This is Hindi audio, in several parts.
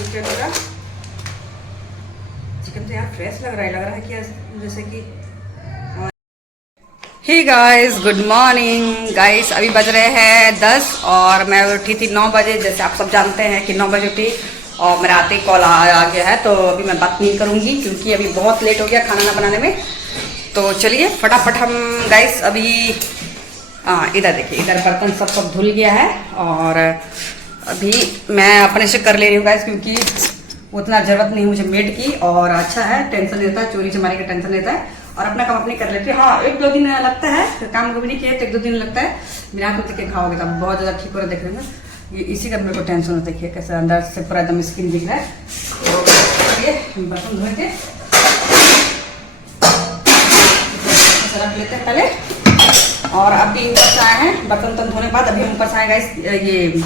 चिकन का। चिकन तो यार फ्रेश लग रहा है कि जैसे कि। Hey guys, good morning guys. अभी बज रहे हैं 10 और मैं उठी थी 9 बजे। जैसे आप सब जानते हैं कि 9 बजे उठी और मेरा आते ही कॉल आ गया है, तो अभी मैं बात नहीं करूँगी क्योंकि अभी बहुत लेट हो गया खाना ना बनाने में। तो चलिए फटाफट हम गाइस अभी इधर देखिए, इधर बर्तन सब धुल गया है और अभी मैं अपने से कर ले रही हूँ गाइस, क्योंकि उतना ज़रूरत नहीं मुझे मेड की। और अच्छा है, टेंशन रहता है, चोरी चमारी का टेंशन रहता है और अपना काम अपनी कर लेती है। हाँ, 1-2 दिन लगता है, काम कभी नहीं किया तो 1-2 दिन लगता है। बिना आँख के खाओगे तो बहुत ज़्यादा ठीक हो रहा है। देख रहे हैं ये, इसी का मेरे को टेंशन होता है। देखिए कैसे अंदर से पूरा एकदम स्किन दिख रहा है। तो ये बर्तन धोए थे, रख लेते हैं पहले। और अभी ऊपर से आए हैं बर्तन धोने के बाद। अभी ऊपर से आए गाइस, ये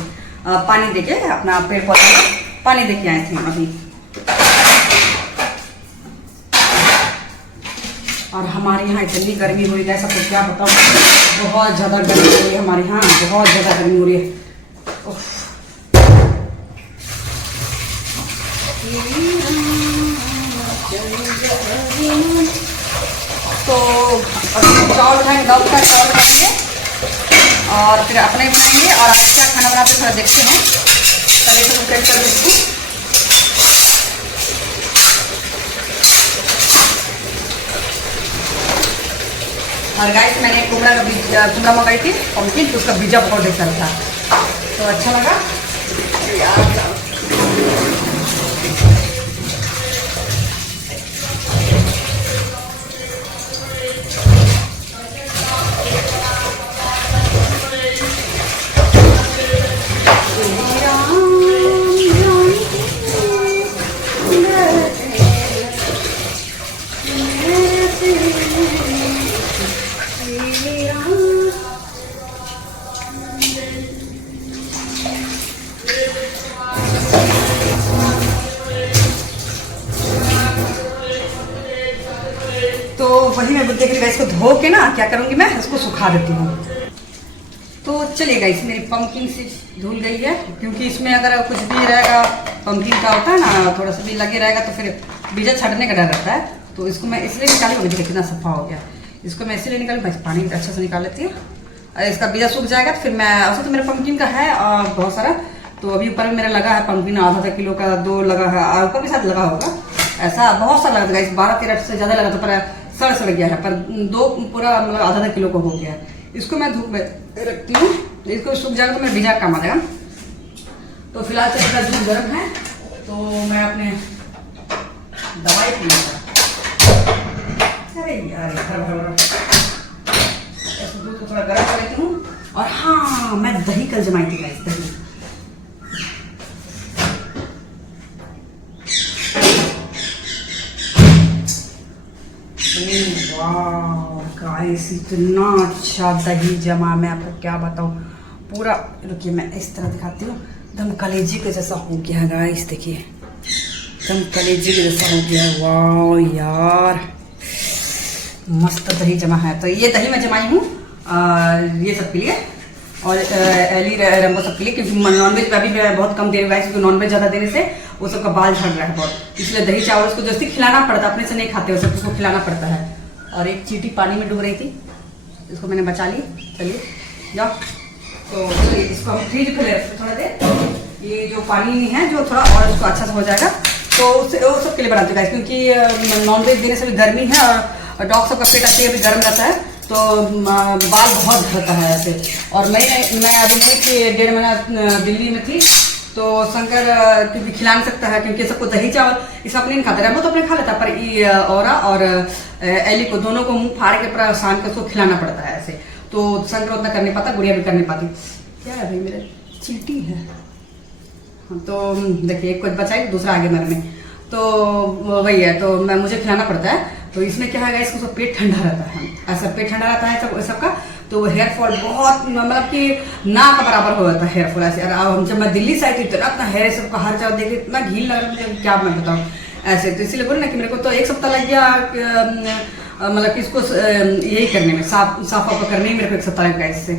पानी देके अपना पेड़ पौधे में पानी देके आए थे अभी। और हमारे यहाँ इतनी गर्मी हो रही है, सबको क्या बताऊँ, बहुत ज़्यादा गर्मी हो रही है हमारे यहाँ, बहुत ज़्यादा गर्मी हो रही है। तो चावल बनाएंगे, दाल का चावल बनाएंगे और फिर अपने बनाएंगे। और आज क्या खाना बनाते थोड़ा देखते हैं। तवे से सेट कर देती हूँ। और गाइस मैंने कुमड़ा मंगाई थी पम्पकिन, तो उसका बीजा बहुत अच्छा था, तो अच्छा लगा यार। तो वही मैं बोलते कि इसको धो के ना क्या करूँगी, मैं इसको सुखा देती हूँ। तो चलिए गाइस, मेरी पंपकिन से धुल गई है, क्योंकि इसमें अगर कुछ भी रहेगा, पंपकिन का होता है ना, थोड़ा सा भी लगे रहेगा तो फिर बीजा छटने का डर रहता है। तो इसको मैं इसलिए निकाली, मुझे कितना सफा हो गया। इसको मैं इसलिए निकालूँ, पानी अच्छा से निकाल लेती हूँ। इसका बीजा सूख जाएगा तो फिर मैं, ऐसा तो मेरा पंपकिन का है बहुत सारा। तो अभी ऊपर में मेरा लगा है पंपकिन, आधा किलो का 2 लगा है, और ऊपर भी साथ लगा होगा। ऐसा बहुत सारा लगा था गाइस, 12-13 से ज़्यादा लगा था, पर सड़ गया है। पर 2 पूरा मतलब आधा किलो का हो गया है। इसको मैं धूप में रखती हूँ, इसको सूख जाएगा तो मेरा बीजा काम आ जाएगा। तो फिलहाल से मेरा दूध गर्म है, तो मैं अपने दवाई पी लूँगा। अरे यार दूध को थोड़ा गर्म कर लेती हूँ। और हाँ, मैं दही कल जमाई थी गाइस, दही। गाइस इतना अच्छा दही जमा, मैं आपको क्या बताऊँ पूरा। रुकिए मैं इस तरह दिखाती हूँ, एकदम कलेजी के जैसा हो गया है गाइस। देखिए एकदम कलेजी के जैसा हो गया है। वाह यार, मस्त दही जमा है। तो ये दही मैं जमाई हूँ ये सब के लिए, और एली रंगो सब के लिए, क्योंकि नॉनवेज अभी मैं बहुत कम दे रही हूँ गाइस, क्योंकि नॉनवेज ज़्यादा देने से वो सबका बाल झड़ रहा है बहुत। इसलिए दही चावल उसको जैसे खिलाना पड़ता है, अपने से नहीं खाते हो सब, उसको खिलाना पड़ता है। और एक चींटी पानी में डूब रही थी, इसको मैंने बचा ली। चलिए जाओ, तो चलिए इसको हम फ्रीज में रखते थोड़ा देर। ये जो पानी है जो थोड़ा और उसको अच्छा से हो जाएगा, तो उससे वो सब के लिए बनाते हैं, क्योंकि नॉनवेज देने से भी गर्मी है और डॉग सबका पेट अच्छी अभी गर्म रहता है, तो बाल बहुत झड़ता है ऐसे। और मैं अभी नहीं थी, 1.5 महीना दिल्ली में थी, तो शंकर क्योंकि खिला नहीं सकता है, क्योंकि सबको दही चावल इस अपने नहीं खाता, रेमो तो अपने खा लेता, पर ये औरा और एली को दोनों को मुंह फाड़ के पूरा शान के उसको खिलाना पड़ता है ऐसे। तो शंकर उतना कर नहीं पाता, गुड़िया भी कर नहीं पाती। क्या है भाई, मेरा चींटी है। तो देखिए एक कुछ बचाई, दूसरा आगे मर में, तो वही है। तो मुझे खिलाना पड़ता है। तो इसमें क्या है इसको पेट ठंडा रहता है, ऐसा पेट ठंडा रहता है सबका। तो हेयर फॉल बहुत, मतलब कि ना का बराबर हो जाता है हेयर फॉल ऐसे। और जब मैं दिल्ली से आई थी इतना हेयर सबका हर जगह देखे, इतना घील लग रहा है मुझे, क्या मैं बताऊँ ऐसे। तो इसीलिए बोले ना कि मेरे को तो 1 सप्ताह लग गया, मतलब कि इसको यही करने में, साफ करने में मेरे को 1 सप्ताह लग गया इससे।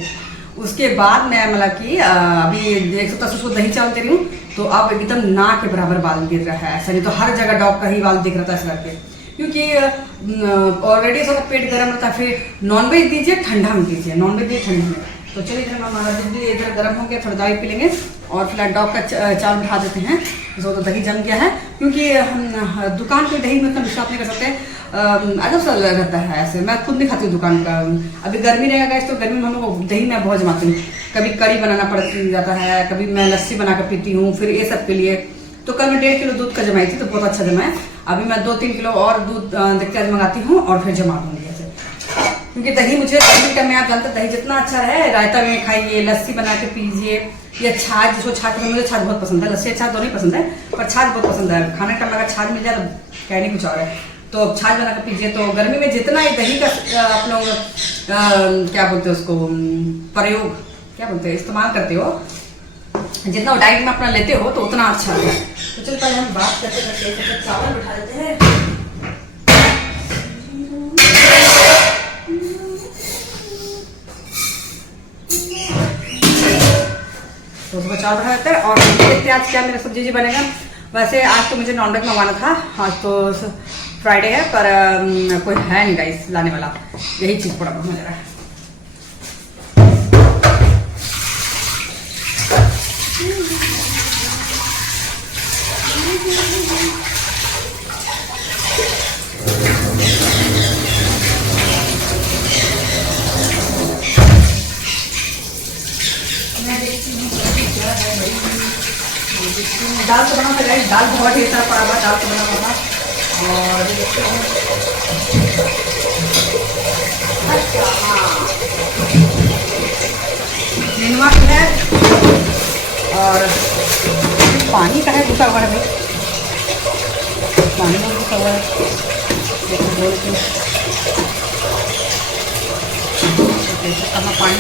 उसके बाद मैं मतलब कि अभी 110 उसको दही चावल दे रही हूँ, तो अब एकदम ना के बराबर बाल गिर रहा है। ऐसा नहीं तो हर जगह डॉग का ही बाल दिख रहा था इस करके, क्योंकि ऑलरेडी सबका पेट गर्म रहता है। फिर नॉनवेज दीजिए ठंडा में दीजिए, नॉनवेज दीजिए ठंडा में। तो चलिए इधर हमारा भी इधर गर्म हो गया, थोड़ा दवाई पी लेंगे और फिलहाल डॉग का चावल बिठा देते हैं। तो दही जम गया है, क्योंकि हम दुकान पे दही में इतना विश्वास नहीं कर सकते, अजब सा रहता है। ऐसे मैं खुद नहीं खाती हूँ दुकान का। अभी गर्मी रहेगा तो गर्मी में हम लोग दही मैं बहुत जमाती हूँ। कभी कड़ी बनाना पड़ जाता है, कभी मैं लस्सी बना कर पीती हूँ, फिर ये सब के लिए। तो कल मैं 1.5 किलो दूध का जमाई थी, तो बहुत अच्छा जमा है। अभी मैं 2-3 किलो और दूध देखते आज मंगाती हूँ और फिर जमा दूंगी ऐसे, क्योंकि दही मुझे गर्मी में आप जानते हैं दही जितना अच्छा है, रायता में खाइए, लस्सी बना के पीजिए, या छाछ, जिसको छाछ, मुझे छाछ बहुत पसंद है। लस्सी छाछ दोनों ही पसंद है, पर छाछ बहुत पसंद है। खाने का अगर छाछ मिल जाए तो कहने कुछ और है। तो छाछ बना कर पीजिए। तो गर्मी में जितना ही दही का आप लोग क्या बोलते हैं उसको, प्रयोग क्या बोलते हैं, इस्तेमाल करते हो, जितना डाइट में अपना लेते हो तो उतना अच्छा है। तो चल पहले हम बात करते करते चावल बिठा देते हैं। तो उसको चावल बिठा देते हैं और देखते आज क्या मेरा सब्जी बनेगा। वैसे आज तो मुझे नॉनवेज मंगवाना था, आज तो फ्राइडे है, पर कोई है नहीं गाइस लाने वाला। यही चीज प्रॉब्लम हो जा रहा है। दाल तो बना था गाइस, दाल बहुत ढेर सारा पड़ा हुआ, दाल तो बना हुआ था। और नेनुआ की है और पानी का है, घुसा हुआ है भाई, पानी में घुसा हुआ है। कहाँ पानी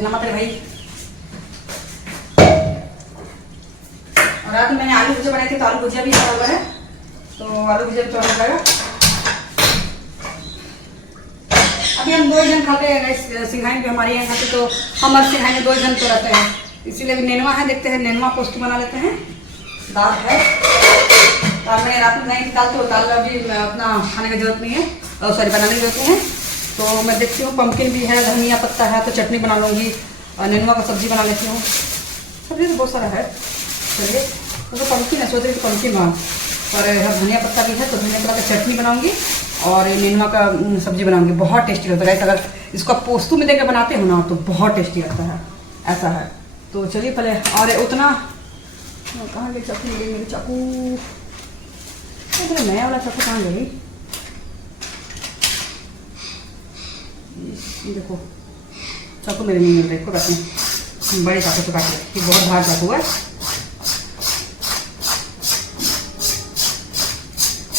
नमक है भाई। और रात में मैंने आलू भुजिया बनाई थी, तो आलू भुजिया भी पड़ा हुआ है, तो आलू भुजिया भी तोड़ा जाएगा। अभी हम 2 जन खाते हैं, सिंघाई भी हमारे यहाँ खाते, तो हम और सिंघाई में 2 जन तो रहते हैं, इसीलिए अभी नेनुआ है, देखते हैं नेनुआ पोस्ट बना लेते हैं। दाल है, दाल मैंने रात में बनाई थी, दाल तो दाल अभी अपना खाने की जरूरत नहीं है, और सॉरी बनाने की जरूरत नहीं है। तो मैं देखती हूँ पम्पकिन भी है, धनिया पत्ता है, तो चटनी बना लूँगी, और नेनुआ का सब्जी बना लेती हूँ। सब्जी तो बहुत सारा है, चलिए तो पम्पकिन है, सोच रही थी पम्पकिन बना, पर धनिया पत्ता भी है, तो धनिया पत्ता का चटनी बनाऊँगी और नेनुआ का सब्जी बनाऊँगी। बहुत टेस्टी लगता है, अगर इसको आप पोस्तू में देकर बनाते हो ना तो बहुत टेस्टी लगता है, ऐसा है। तो चलिए पहले, और उतना कहाँ गई चाकू, मेरी चाकू, नया वाला चाकू कहाँ गई, देखो चाकू मेरे नहीं मिल रहे, कोई बात नहीं, बड़े चाकू से काट ले, बहुत धार चाकू है।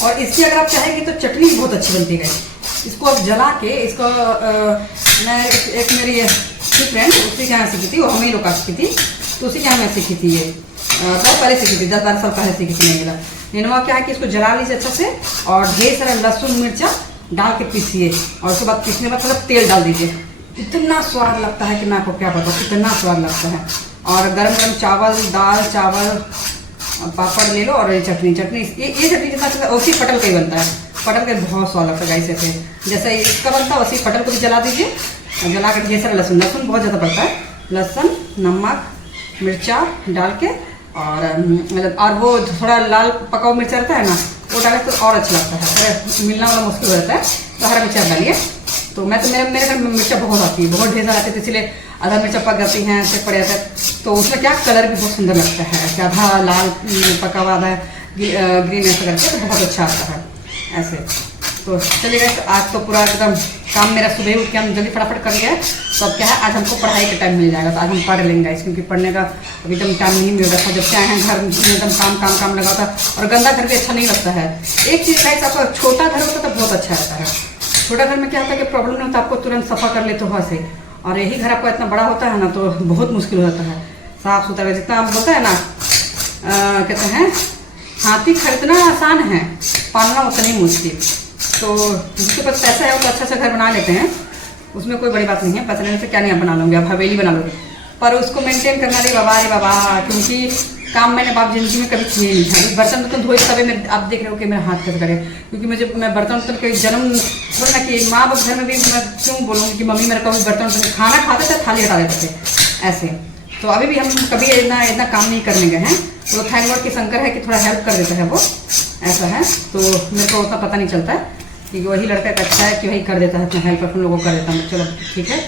और इसकी अगर आप चाहेंगे तो चटनी बहुत अच्छी बनती है। इसको आप जला के, इसको मैं एक मेरी फ्रेंड उसी के यहाँ सीखी थी, वो हमें लोग सीखी थी, तो उसी के यहाँ मैं सीखी थी, ये बहुत पहले सीखी थी, 10-12 साल पहले सीखी थी नहीं मेरा। नेनुआ क्या है कि इसको जला लीजिए अच्छा से, और ढेर सारा लहसुन मिर्चा डाल के पीसिए, और उसके बाद पीसने के बाद थोड़ा तेल डाल दीजिए। इतना स्वाद लगता है कि मैं आपको क्या बताऊँ, कितना स्वाद लगता है। और गरम गरम चावल, दाल चावल, पापड़ ले लो, और ये चटनी ये चटनी जितना अच्छा उसी पटल का ही बनता है, पटल का बहुत स्वाद लगता है गाइस। ऐसे जैसे इसका बनता है वैसे पटल को भी जला दीजिए, जला कर ढेर सारा लहसुन बहुत ज़्यादा पड़ता है, लहसुन नमक मिर्चा डाल के, और वो थोड़ा लाल पका हुआ मिर्चा रहता है ना, वो डाले तो और अच्छा लगता है। अरे मिलना वाला मुश्किल हो जाता है, तो हरा मिर्चा डालिए। तो मैं तो मेरे घर में मिर्चा बहुत आती है, बहुत ढेर सारा आती है, तो इसलिए आधा मिर्चा पक जाती हैं, ऐसे पड़ जाता है, तो उसमें क्या कलर भी बहुत सुंदर लगता है, ऐसे आधा लाल पका हुआ, आधा ग्रीन ऐसा करके, तो बहुत अच्छा आता है ऐसे। तो चलिए आज तो पूरा एकदम काम मेरा सुबह उठ के हम जल्दी फटाफट कर लिया है। तो अब क्या है, आज हमको पढ़ाई का टाइम मिल जाएगा, तो आज हम पढ़ लेंगे गाइस, क्योंकि पढ़ने का अभी एकदम टाइम नहीं मिल रहा था। जब से आए हैं घर में एकदम काम लगा था, और गंदा घर भी अच्छा नहीं लगता है। एक चीज़ गाइस, आपका छोटा घर होता तो बहुत अच्छा रहता है, छोटा घर में क्या होता है कि प्रॉब्लम नहीं होता, आपको तुरंत सफा कर लेते हो वहाँ से। और यही घर आपका इतना बड़ा होता है ना तो बहुत मुश्किल हो जाता है साफ सुथरा। जितना आप बोलता है ना कहते हैं हाथी खरीदना आसान है, पालना उतना ही मुश्किल। तो जिसके पास पैसा है वो तो अच्छा सा घर बना लेते हैं, उसमें कोई बड़ी बात नहीं है। पैसा लेने से क्या नहीं आप बना लोगे, आप हवेली बना लोगे, पर उसको मेंटेन करना रे बाबा, क्योंकि काम मैंने बाप जिंदगी में कभी किए नहीं था। बर्तन वर्तन धोए तभी मेरे आप देख रहे हो कि मेरा हाथ कैसे करे, क्योंकि मैं बर्तन वर्तन के जन्म थोड़ा ना कि माँ बाप घर में भी मैं क्यों बोलूँगी कि मम्मी मेरे कभी बर्तन वर्तन खाना खाते थे थाली हटा देते थे ऐसे। तो अभी भी हम कभी इतना काम नहीं करने गए हैं। तो थैंक गॉड कि शंकर है कि थोड़ा हेल्प कर देता है वो, ऐसा है। तो मेरे को उतना पता नहीं चलता है कि वही लड़का एक अच्छा है कि वही कर देता है, अपना हेल्प अपन लोगों को कर देता है। चलो ठीक है,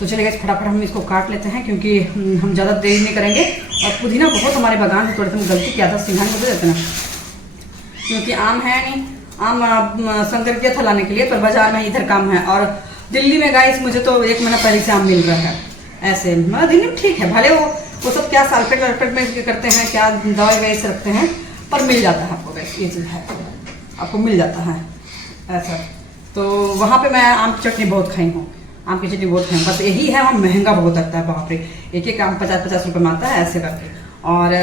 तो चलिए फटाफट हम इसको काट लेते हैं क्योंकि हम ज़्यादा देरी नहीं करेंगे। और पुदीना बहुत हमारे बागान में थोड़े से गलती किया था, सिंघान को दे देते ना, क्योंकि आम है नहीं, आम शंकर किया था लाने के लिए, पर बाजार में इधर काम है। और दिल्ली में गाइस मुझे तो 1 महीना पहले से आम मिल रहा है ऐसे। मतलब दिल्ली में ठीक है, भले वो सब क्या सालपेट वालपेट में करते हैं, क्या दवाई ववाई से रखते हैं, पर मिल जाता है आपको। वैसे ये चीज़ है, आपको मिल जाता है ऐसा। तो वहाँ पे मैं आम की चटनी बहुत खाई हूँ, आम की चटनी बहुत खाई, बस यही है वहाँ महंगा बहुत लगता है। बाप रे, एक आम 50-50 रुपये में आता है ऐसे करके। और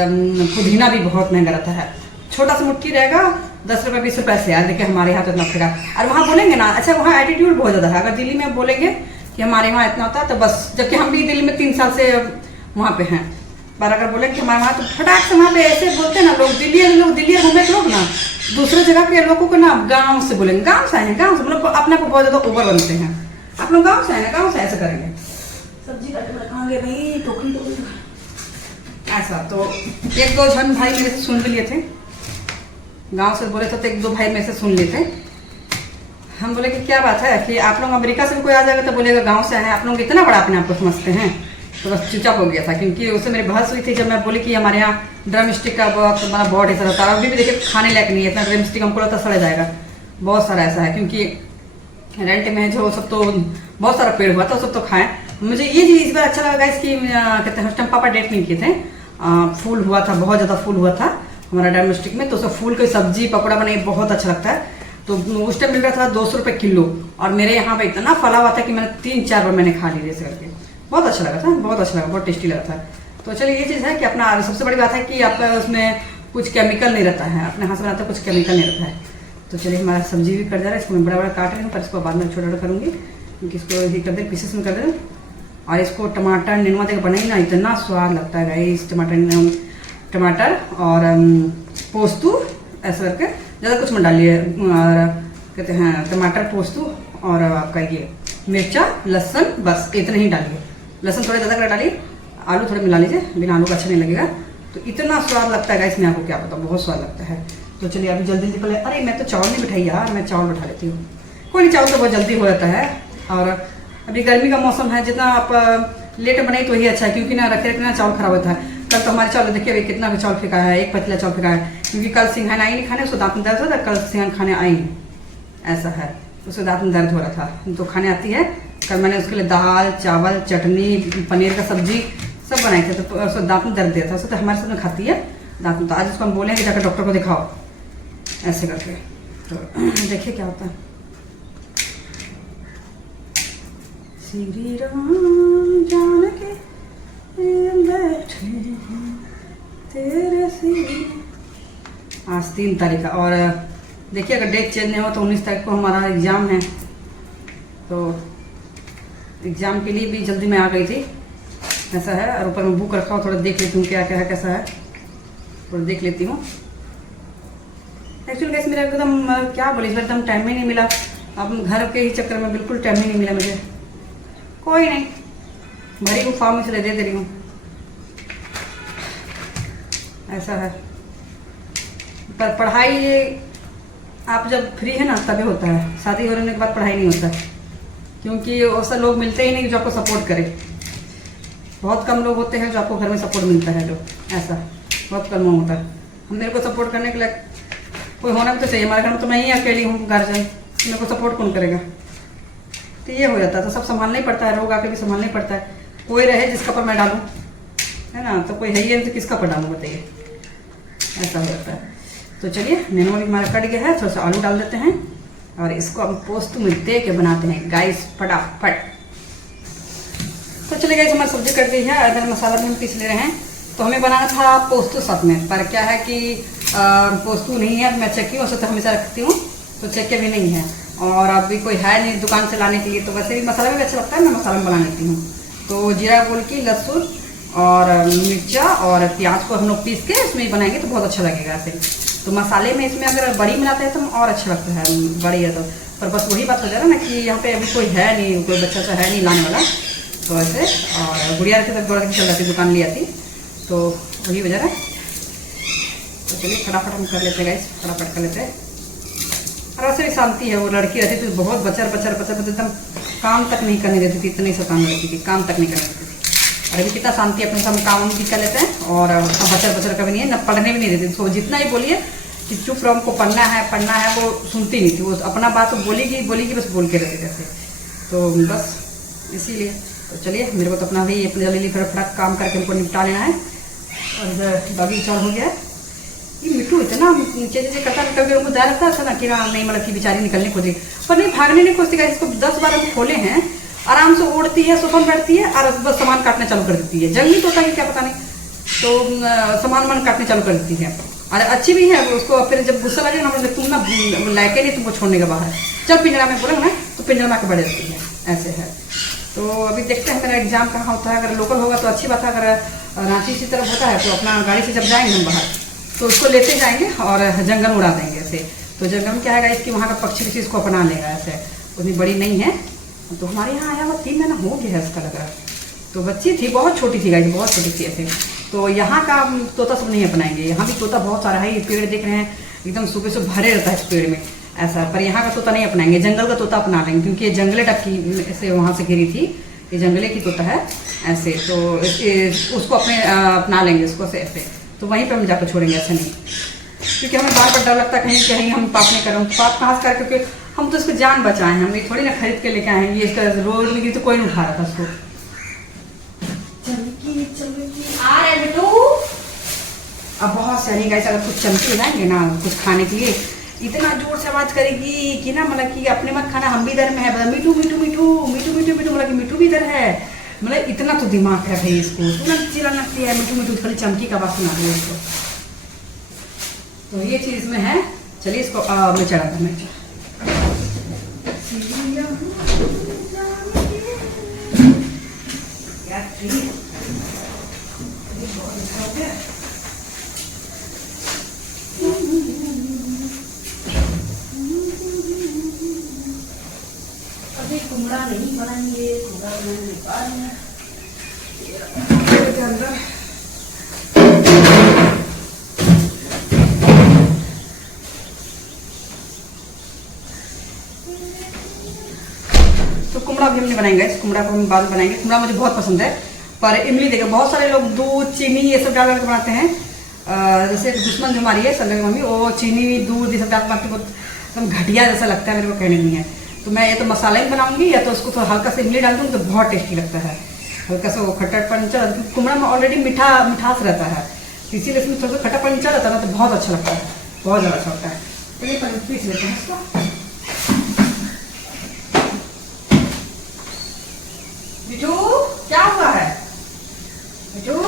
पुदीना भी बहुत महंगा रहता है, छोटा सा मुट्ठी रहेगा 10 रुपये 20 रुपये से। यार देखिए हमारे यहाँ तो इतना फिरा। और वहाँ बोलेंगे ना, अच्छा वहाँ एटीट्यूड बहुत ज़्यादा है। अगर दिल्ली में बोलेंगे कि हमारे वहाँ इतना होता है तो बस, जबकि हम भी दिल्ली में 3 साल से वहाँ पे हैं, पर अगर बोलेंगे कि हमारे वहाँ, तो फटाक से वहाँ पे ऐसे बोलते हैं ना लोग, दिल्ली घूमे लोग ना, दूसरे जगह के लोगों को ना गाँव से बोलेंगे, गाँव से आए हैं, गाँव से, मतलब अपने को बहुत ज़्यादा ओवर बनते हैं। आप लोग गाँव से आए ना, गाँव से ऐसे करेंगे, सब्जी काट के रखाएंगे भाई टोकरी ऐसा। तो 1-2 जन भाई मेरे से सुन भी लिए थे, गांव से बोले थे तो 1-2 भाई मेरे से सुन लिए थे। हम बोले कि क्या बात है कि आप लोग अमेरिका से भी कोई आ जाएगा तो बोलेगा गांव से आए हैं, आप लोग इतना बड़ा अपने आप को समझते हैं। तो बस चुपचाप हो गया था, क्योंकि उससे मेरी बहस हुई थी जब मैं बोली कि हमारे यहाँ ड्रम स्टिक का बहुत बड़ा बोर्ड ऐसा होता है। अभी भी देखिए खाने लायक नहीं है इतना ड्रम स्टिक, हमको लगता सड़ा जाएगा, बहुत सारा ऐसा है। क्योंकि रेंट में जो सब तो बहुत सारा पेड़ हुआ था, सब तो खाएं। मुझे ये चीज़ इस बार अच्छा लगा इसकी, कहते हैं उस टाइम पापा डेट नहीं किए थे, फूल हुआ था, बहुत ज़्यादा फूल हुआ था हमारा ड्रम स्टिक में। तो सब फूल की सब्जी पकौड़ा बनाई, बहुत अच्छा लगता है। तो उस टाइम मिल रहा था 200 रुपये किलो, और मेरे यहाँ पे इतना फला हुआ था कि मैंने 3-4 बार मैंने खा लिया जैसे करके। बहुत अच्छा लगा था, बहुत अच्छा लगा, बहुत टेस्टी लगा था। तो चलिए ये चीज़ है कि अपना सबसे बड़ी बात है कि आपका उसमें कुछ केमिकल नहीं रहता है, अपने हाथ से बनाते कुछ केमिकल नहीं रहता है। तो चलिए हमारा सब्जी भी कट जा रहा है, इसको मैं बड़ा बड़ा काट रही हूँ, पर इसको बाद में छोटा छोटा करूँगी, क्योंकि इसको ये कर दे पीसेस में कर दे। और इसको टमाटर नेनुआ देकर बनाई ना, इतना स्वाद लगता है गाइस, टमाटर और पोस्तू ऐसा करके, ज़्यादा कुछ मत डालिए। और कहते हैं टमाटर पोस्तू और आपका ये मिर्चा लहसुन, बस इतना ही डालिए। लहसुन थोड़ा ज़्यादा कर डालिए, आलू थोड़े मिला लीजिए, बिना आलू का अच्छा नहीं लगेगा। तो इतना स्वाद लगता है गाइस, मैं आपको क्या बताऊँ, बहुत स्वाद लगता है। तो चलिए अभी जल्दी जल्दी पहले, अरे मैं तो चावल नहीं बिठाई यार, मैं चावल बिठा लेती हूँ। कोई नहीं, चावल तो बहुत जल्दी हो जाता है। और अभी गर्मी का मौसम है, जितना आप लेट बनाई तो वही अच्छा है, क्योंकि ना रखे रखना चावल खराब होता है। कल तो हमारे चावल देखिए अभी कितना भी चावल फेंका है, 1 पतीला चावल फेंका है, क्योंकि कल सिंघान आई नहीं खाने, उसको दांत में दर्द होता है, कल सिंघान खाने आई नहीं, ऐसा है, उसको दांत में दर्द हो रहा था, तो खाने आती है। कल मैंने उसके लिए दाल चावल चटनी पनीर का सब्जी सब बनाए थे, तो उसको दांत में दर्द दिया था। उसको तो हमारे साथ में खाती है दांत में, तो आज उसको हम बोले कि जाकर डॉक्टर को दिखाओ ऐसे करके। तो देखिए क्या होता है। श्री राम जानकी बैठे तेरे से। आज 3 तारीख है, और देखिए अगर डेट चेंज नहीं हो तो 19 तारीख को हमारा एग्ज़ाम है। तो एग्ज़ाम के लिए भी जल्दी में आ गई थी, ऐसा है। और ऊपर में बुक रखा हो, थोड़ा देख लेती हूँ क्या क्या है कैसा है, थोड़ा देख लेती हूँ। एक्चुअली कैसे मेरा एकदम क्या बोले, इस बार एकदम टाइम ही नहीं मिला, अब घर के ही चक्कर में बिल्कुल टाइम ही नहीं मिला मुझे। कोई नहीं, भरी हूँ फॉर्म इसलिए दे रही हूँ, ऐसा है। पर पढ़ाई आप जब फ्री है ना तभी होता है, शादी होने के बाद पढ़ाई नहीं होता, क्योंकि ऐसा लोग मिलते ही नहीं जो आपको सपोर्ट करे। बहुत कम लोग होते हैं जो आपको घर में सपोर्ट मिलता है, लोग ऐसा बहुत कम होता है। मेरे को सपोर्ट करने के लिए कोई होना भी तो चाहिए, हमारे घर में तो मैं ही अकेली हूँ गार्जियन, मेरे को सपोर्ट कौन करेगा। तो ये हो जाता है, तो सब संभालना ही पड़ता है, लोग आके भी संभालना ही पड़ता है। कोई रहे जिसका पर मैं डालूँ, है ना, तो कोई है ही नहीं तो किसका पर डालूँ बताइए, ऐसा हो जाता है। तो चलिए नेनुआ भी हमारा कट गया है, थोड़ा सा आलू डाल देते हैं, और इसको हम पोस्तू में दे के बनाते हैं गाइस फटाफट। तो चलिए गाइस हमारी सब्जी कट गई है, अदरक मसाला भी हम पीस ले रहे हैं। तो हमें बनाना था पोस्तू साथ में, पर क्या है कि पोस्तू नहीं है, मैं चक्की से तो हमेशा रखती हूँ, तो चक्के भी नहीं है और अभी कोई है नहीं दुकान से लाने के लिए। तो वैसे भी मसाला भी अच्छा लगता है, मैं मसाला में बना लेती हूँ। तो जीरा गोल की लहसुन और मिर्चा और प्याज को हम लोग पीस के इसमें ही बनाएंगे तो बहुत अच्छा लगेगा ऐसे। तो मसाले में इसमें अगर बड़ी मिलाते हैं तो और अच्छा लगता है, बड़ी है तो। पर बस वही बात हो जा रहा है ना कि यहाँ पे अभी कोई है नहीं, कोई बच्चा सा है नहीं लाने वाला, तो ऐसे। और गुड़िया रखी तक दौड़ के चल जाती दुकान ले आती, तो वही वजह है। तो चलिए फटाफट हम कर लेते हैं गाइस, फटाफट कर लेते हैं। और वैसे भी शांति है, वो लड़की रहती थी बहुत बचर एकदम काम तक नहीं करने देती थी, इतनी सताने रहती थी, काम तक नहीं करने देती थी। और अभी कितना शांति अपने सब काम भी कर लेते हैं और बचर कभी नहीं है, न पढ़ने भी नहीं देती। तो जितना ही बोलिए कि चुप रहो हमको पढ़ना है, वो सुनती नहीं थी, वो अपना बात तो बोलेगी बस बोल के रहती जैसे। तो बस इसीलिए तो चलिए मेरे को तो अपना भी अपने जल्दी फटाफट काम करके हमको निपटा लेना है। और इधर बागी चार हो गया। ये मिट्टू इतना नीचे करता कभी उनको डर लगता है ना कि हाँ नहीं, मतलब कि बेचारी निकलने खोजी, पर नहीं भागने नहीं खोजती। इसको 10 बार हम खोले हैं, आराम से उड़ती है, सोफा में बैठती है और बस सामान काटना चालू कर देती है। जंगली तोता है क्या पता नहीं, तो सामान काटने चालू कर देती है। और अच्छी भी है उसको, फिर जब गुस्सा लगे ना तुम ना लायके नहीं तुमको छोड़ने के बाहर, चल पिंजरा में बोले ना तो पिंजरा में आके बैठ जाती है, ऐसे है। तो अभी देखते हैं मेरा एग्जाम कहाँ होता है। अगर लोकल होगा तो अच्छी बात है, अगर रांची की तरफ होता है तो अपना गाड़ी से जब जाएंगे हम बाहर तो उसको लेते जाएंगे और जंगल उड़ा देंगे ऐसे। तो जंगल में क्या है इसकी वहाँ का पक्षी किसी इसको अपना लेगा ऐसे, उतनी बड़ी नहीं है। तो हमारे यहाँ आया हुआ 3 महीना हो गया है इसका लग रहा है। तो बच्ची थी, बहुत छोटी थी गाइस, बहुत छोटी थी ऐसे। तो यहाँ का तोता सब नहीं अपनाएंगे, यहाँ भी तोता बहुत सारा है, ये पेड़ देख रहे हैं एकदम सुबह से भरे रहता है इस पेड़ में ऐसा। पर यहाँ का तोता नहीं अपनाएंगे, जंगल का तोता अपना लेंगे, क्योंकि ये जंगले तक की ऐसे वहाँ से गिरी थी, ये जंगले की तोता है ऐसे। तो उसको अपने अपना लेंगे उसको से ऐसे। तो वहीं पर हम जाकर छोड़ेंगे, ऐसे नहीं, क्योंकि हमें बार बार डर लगता है कहीं हम पाप नहीं करें। पाप कहाँ से कर, क्योंकि हम तो इसको जान बचाए हैं, हम ये थोड़ी ना खरीद के लेके आए हैं। ये इसका रोड में गिरी तो कोई नहीं उठा रहा था उसको। चमकी आ रहा है बेटू। अब बहुत सारी गाइस अगर कुछ चमकी लाएंगे ना कुछ खाने के लिए, इतना जोर से आवाज करेगी कि ना मतलब कि अपने मत खाना, हम भी इधर में है, मीठू मीठू मीठू मीठू मीठू मीठू, मतलब कि मीठू भी इधर है। मतलब इतना तो दिमाग है भाई इसको, तुरंत चिल्लाना लगती है मीठू मीठू, खाली चमकी का आवाज सुना दो इसको। तो ये चीज में है। चलिए इसको मैं चढ़ा था मैं अभी कुमड़ा नहीं बनाएंगे, कुमड़ा बनाने के बाद अंदर तो कुमड़ा भी हमने बनाएंगे, इस कुमड़ा को हम बाद में बनाएंगे। कुमड़ा मुझे बहुत पसंद है, पर इमली देखिए बहुत सारे लोग दूध चीनी ये सब डाल कर बनाते हैं। जैसे दुश्मन जो हमारी है संजय मम्मी, वो चीनी दूध ये सब डाल बनाती है, एकदम घटिया जैसा लगता है, मेरे को कहने नहीं है। तो मैं या तो मसाला ही बनाऊंगी या तो उसको थोड़ा हल्का से इमली डाल दूंगी तो बहुत टेस्टी लगता है, हल्का सा वो खट्टापन चल। कुमड़ा में ऑलरेडी मिठास रहता है, इसीलिए इसमें थोड़ा खट्टापन चल जाता है ना तो बहुत अच्छा लगता है, बहुत ज़्यादा अच्छा लगता है। चलिए पहले पीस लेते हैं इसको। बिटू क्या हुआ है बिटू?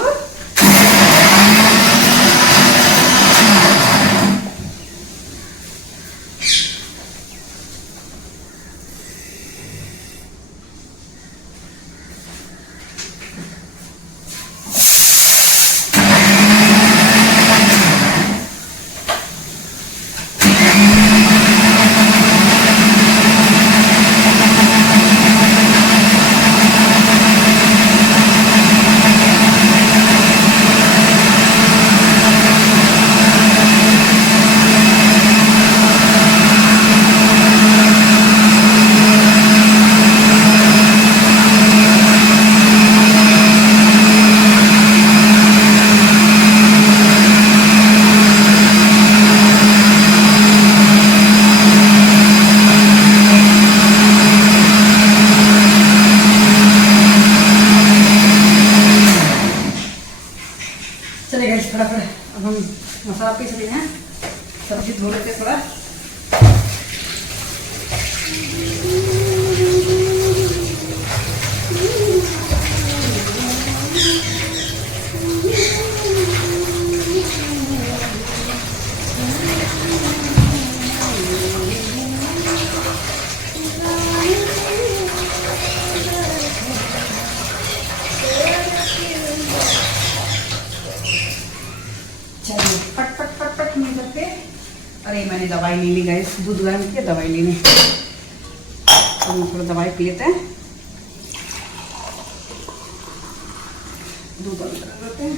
फटाफट अब हम मसाला पीस लिए हैं, सब्जी धो लेते थोड़ा। मैंने दवाई ले ली गाइस, दूध गर्म किया दवाई लेने। तो हम थोड़ा दवाई पी लेते हैं, दूध गर्म कर लेते हैं।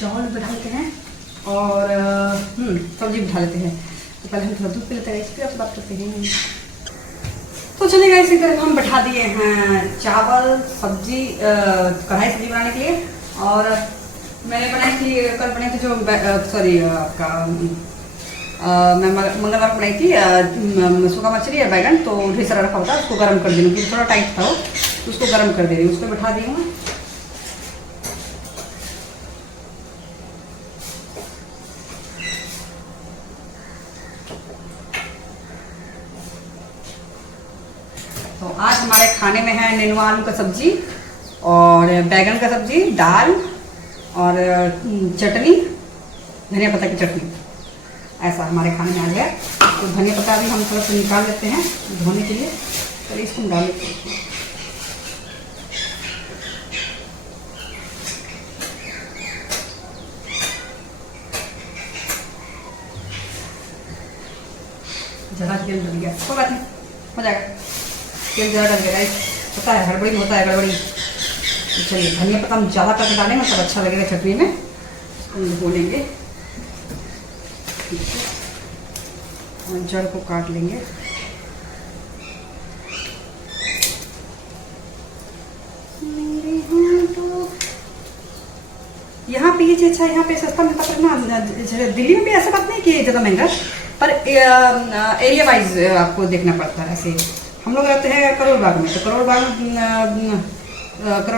चावल बैठा लेते हैं और सब्जी बैठा लेते हैं। तो पहले हम थोड़ा दूध पी लेते हैं, इसके बाद बात करते हैं। तो चलिए इसी तरह हम बैठा दिए हैं चावल सब्जी, कढ़ाई सब्जी बनाने के लिए। और मैंने बनाई थी, कल बनाई थी जो सॉरी आपका मैं मंगलवार को बनाई थी सूखा मछली या बैगन, तो ढेर सारा रखा होता है, उसको गर्म कर दे रही हूँ, थोड़ा टाइट था वो, तो उसको गर्म कर दे रही हूँ, उसको बैठा दी हूँ। तो आज हमारे खाने में है नेनुआ आलू का सब्जी और बैगन का सब्जी, दाल और चटनी, धनिया पत्ता की चटनी। ऐसा हमारे खाने में आ गया। तो धनिया पत्ता भी हम थोड़ा सा निकाल लेते हैं धोने के लिए, तो इसको हम डाल लेते हैं। ज़्यादा तेल डल गया, कोई बात नहीं, हो जाएगा। तेल ज़्यादा डल गया, पता है हड़बड़ी में होता है गड़बड़ी। तो चलिए धनिया पत्ता हम ज़्यादा करके डालेंगे तब अच्छा लगेगा चटनी में। हम बोलेंगे और जड़ को काट लेंगे। यहाँ पे ये चीज अच्छा, यहाँ पे सस्ता मिलता है ना। दिल्ली में भी ऐसा बात नहीं कि ज़्यादा महंगा, पर एरिया वाइज आपको देखना पड़ता है। ऐसे हम लोग रहते हैं करोल बाग में, तो करोल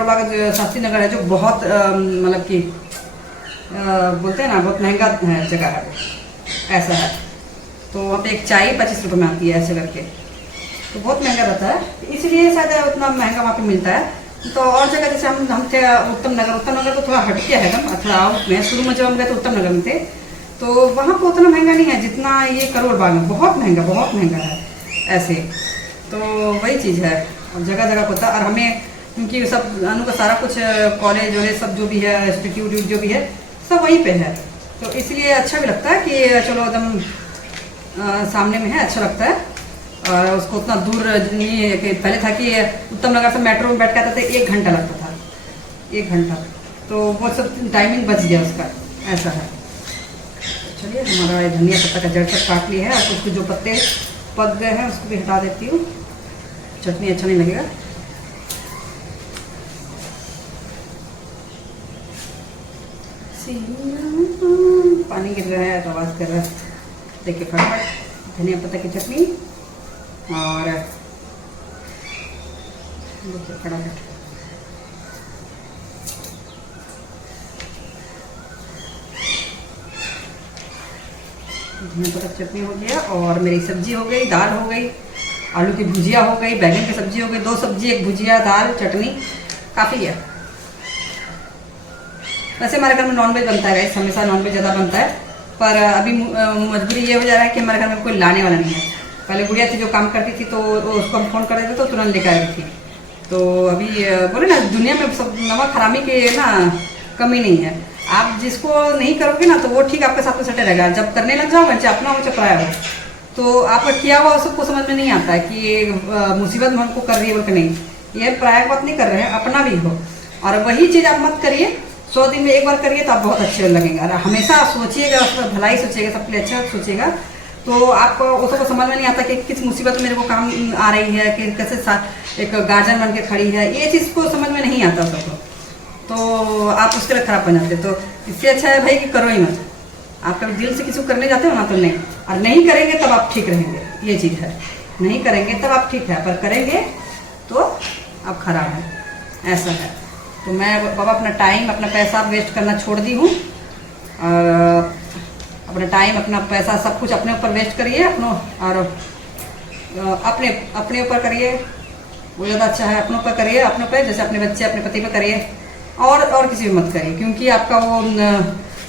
बाग शास्त्री नगर है, जो बहुत मतलब कि बोलते हैं ना बहुत महंगा जगह है, ऐसा है। तो वहाँ पे एक चाय 25 रुपये में आती है ऐसे करके, तो बहुत महंगा रहता है, इसलिए शायद उतना महंगा वहाँ पे मिलता है। तो और जगह जैसे हम थे उत्तम नगर तो थोड़ा हट गया है, थोड़ा आउट में। शुरू में जब हम गए तो उत्तम नगर में थे, तो वहाँ पे उतना महंगा नहीं है जितना ये करोल बाग में, बहुत महंगा है ऐसे। तो वही चीज़ है, और जगह जगह होता है। और हमें क्योंकि सब अनु का सारा कुछ कॉलेज वॉलेज सब जो भी है, इंस्टीट्यूट जो भी है, सब वहीं पे है, तो इसलिए अच्छा भी लगता है कि चलो एकदम सामने में है, अच्छा लगता है। और उसको उतना दूर नहीं है कि पहले था कि उत्तम नगर से मेट्रो में बैठ के आते थे 1 घंटा लगता था, 1 घंटा, तो वो सब टाइमिंग बच गया उसका, ऐसा है। चलिए हमारा धनिया पत्ता का जड़ तक काट लिया है, और उसके जो पत्ते पक गए हैं उसको भी हटा देती हूँ, चटनी अच्छा नहीं लगेगा। पानी गिर रहा है तो आवाज़ कर रहा है। देखिए फटाफट धनिया पत्ता की चटनी, और देखिए फटाफट धनिया पत्ता चटनी हो गया, और मेरी सब्जी हो गई, दाल हो गई, आलू की भुजिया हो गई, बैगन की सब्जी हो गई, 2 सब्जी 1 भुजिया, दाल चटनी, काफ़ी है। वैसे हमारे घर में नॉनवेज बनता है, हमेशा नॉनवेज ज़्यादा बनता है, पर अभी मजबूरी ये हो जा रहा है कि हमारे घर में कोई लाने वाला नहीं है। पहले गुड़िया थी जो काम करती थी, तो उसको हम फ़ोन कर देते तो तुरंत लेकर आई थी। तो अभी बोले ना, दुनिया में सब नमक हरामी के ना कमी नहीं है। आप जिसको नहीं करोगे ना, तो वो ठीक आपके साथ में सटे रहेगा। जब करने लग जाओगे, चाहे अपना हो चाहे पराया हो, तो आपका किया हुआ सबको समझ में नहीं आता है कि मुसीबत में हमको कर रही है बोल के। नहीं, ये पराया की बात नहीं कर रहे हैं, अपना भी हो। और वही चीज़ आप मत करिए, 100 दिन में एक बार करिए तो आप बहुत अच्छे लगेंगे। और हमेशा सोचिएगा, भलाई सोचिएगा, सबके लिए अच्छा सोचिएगा, तो आपको उसको समझ में नहीं आता कि किस मुसीबत में मेरे को काम आ रही है, कि कैसे एक गार्जियन बन के खड़ी है, ये चीज़ को समझ में नहीं आता सबको, तो आप उसके लिए खराब बन जाते। तो इससे अच्छा है भाई कि करो ही मत। आप कभी दिल से किसी को करने जाते हो ना, तो नहीं, और नहीं करेंगे तब आप ठीक रहेंगे, ये चीज़ है। नहीं करेंगे तब आप ठीक है, पर करेंगे तो आप खराब हैं, ऐसा है। तो मैं बाबा अपना टाइम अपना पैसा वेस्ट करना छोड़ दी हूँ, और अपना टाइम अपना पैसा सब कुछ अपने ऊपर वेस्ट करिए, और अपने ऊपर करिए, वो ज़्यादा अच्छा है। अपनों पर करिए, अपनों पर, जैसे अपने बच्चे अपने पति पर करिए, और किसी भी मत करिए, क्योंकि आपका वो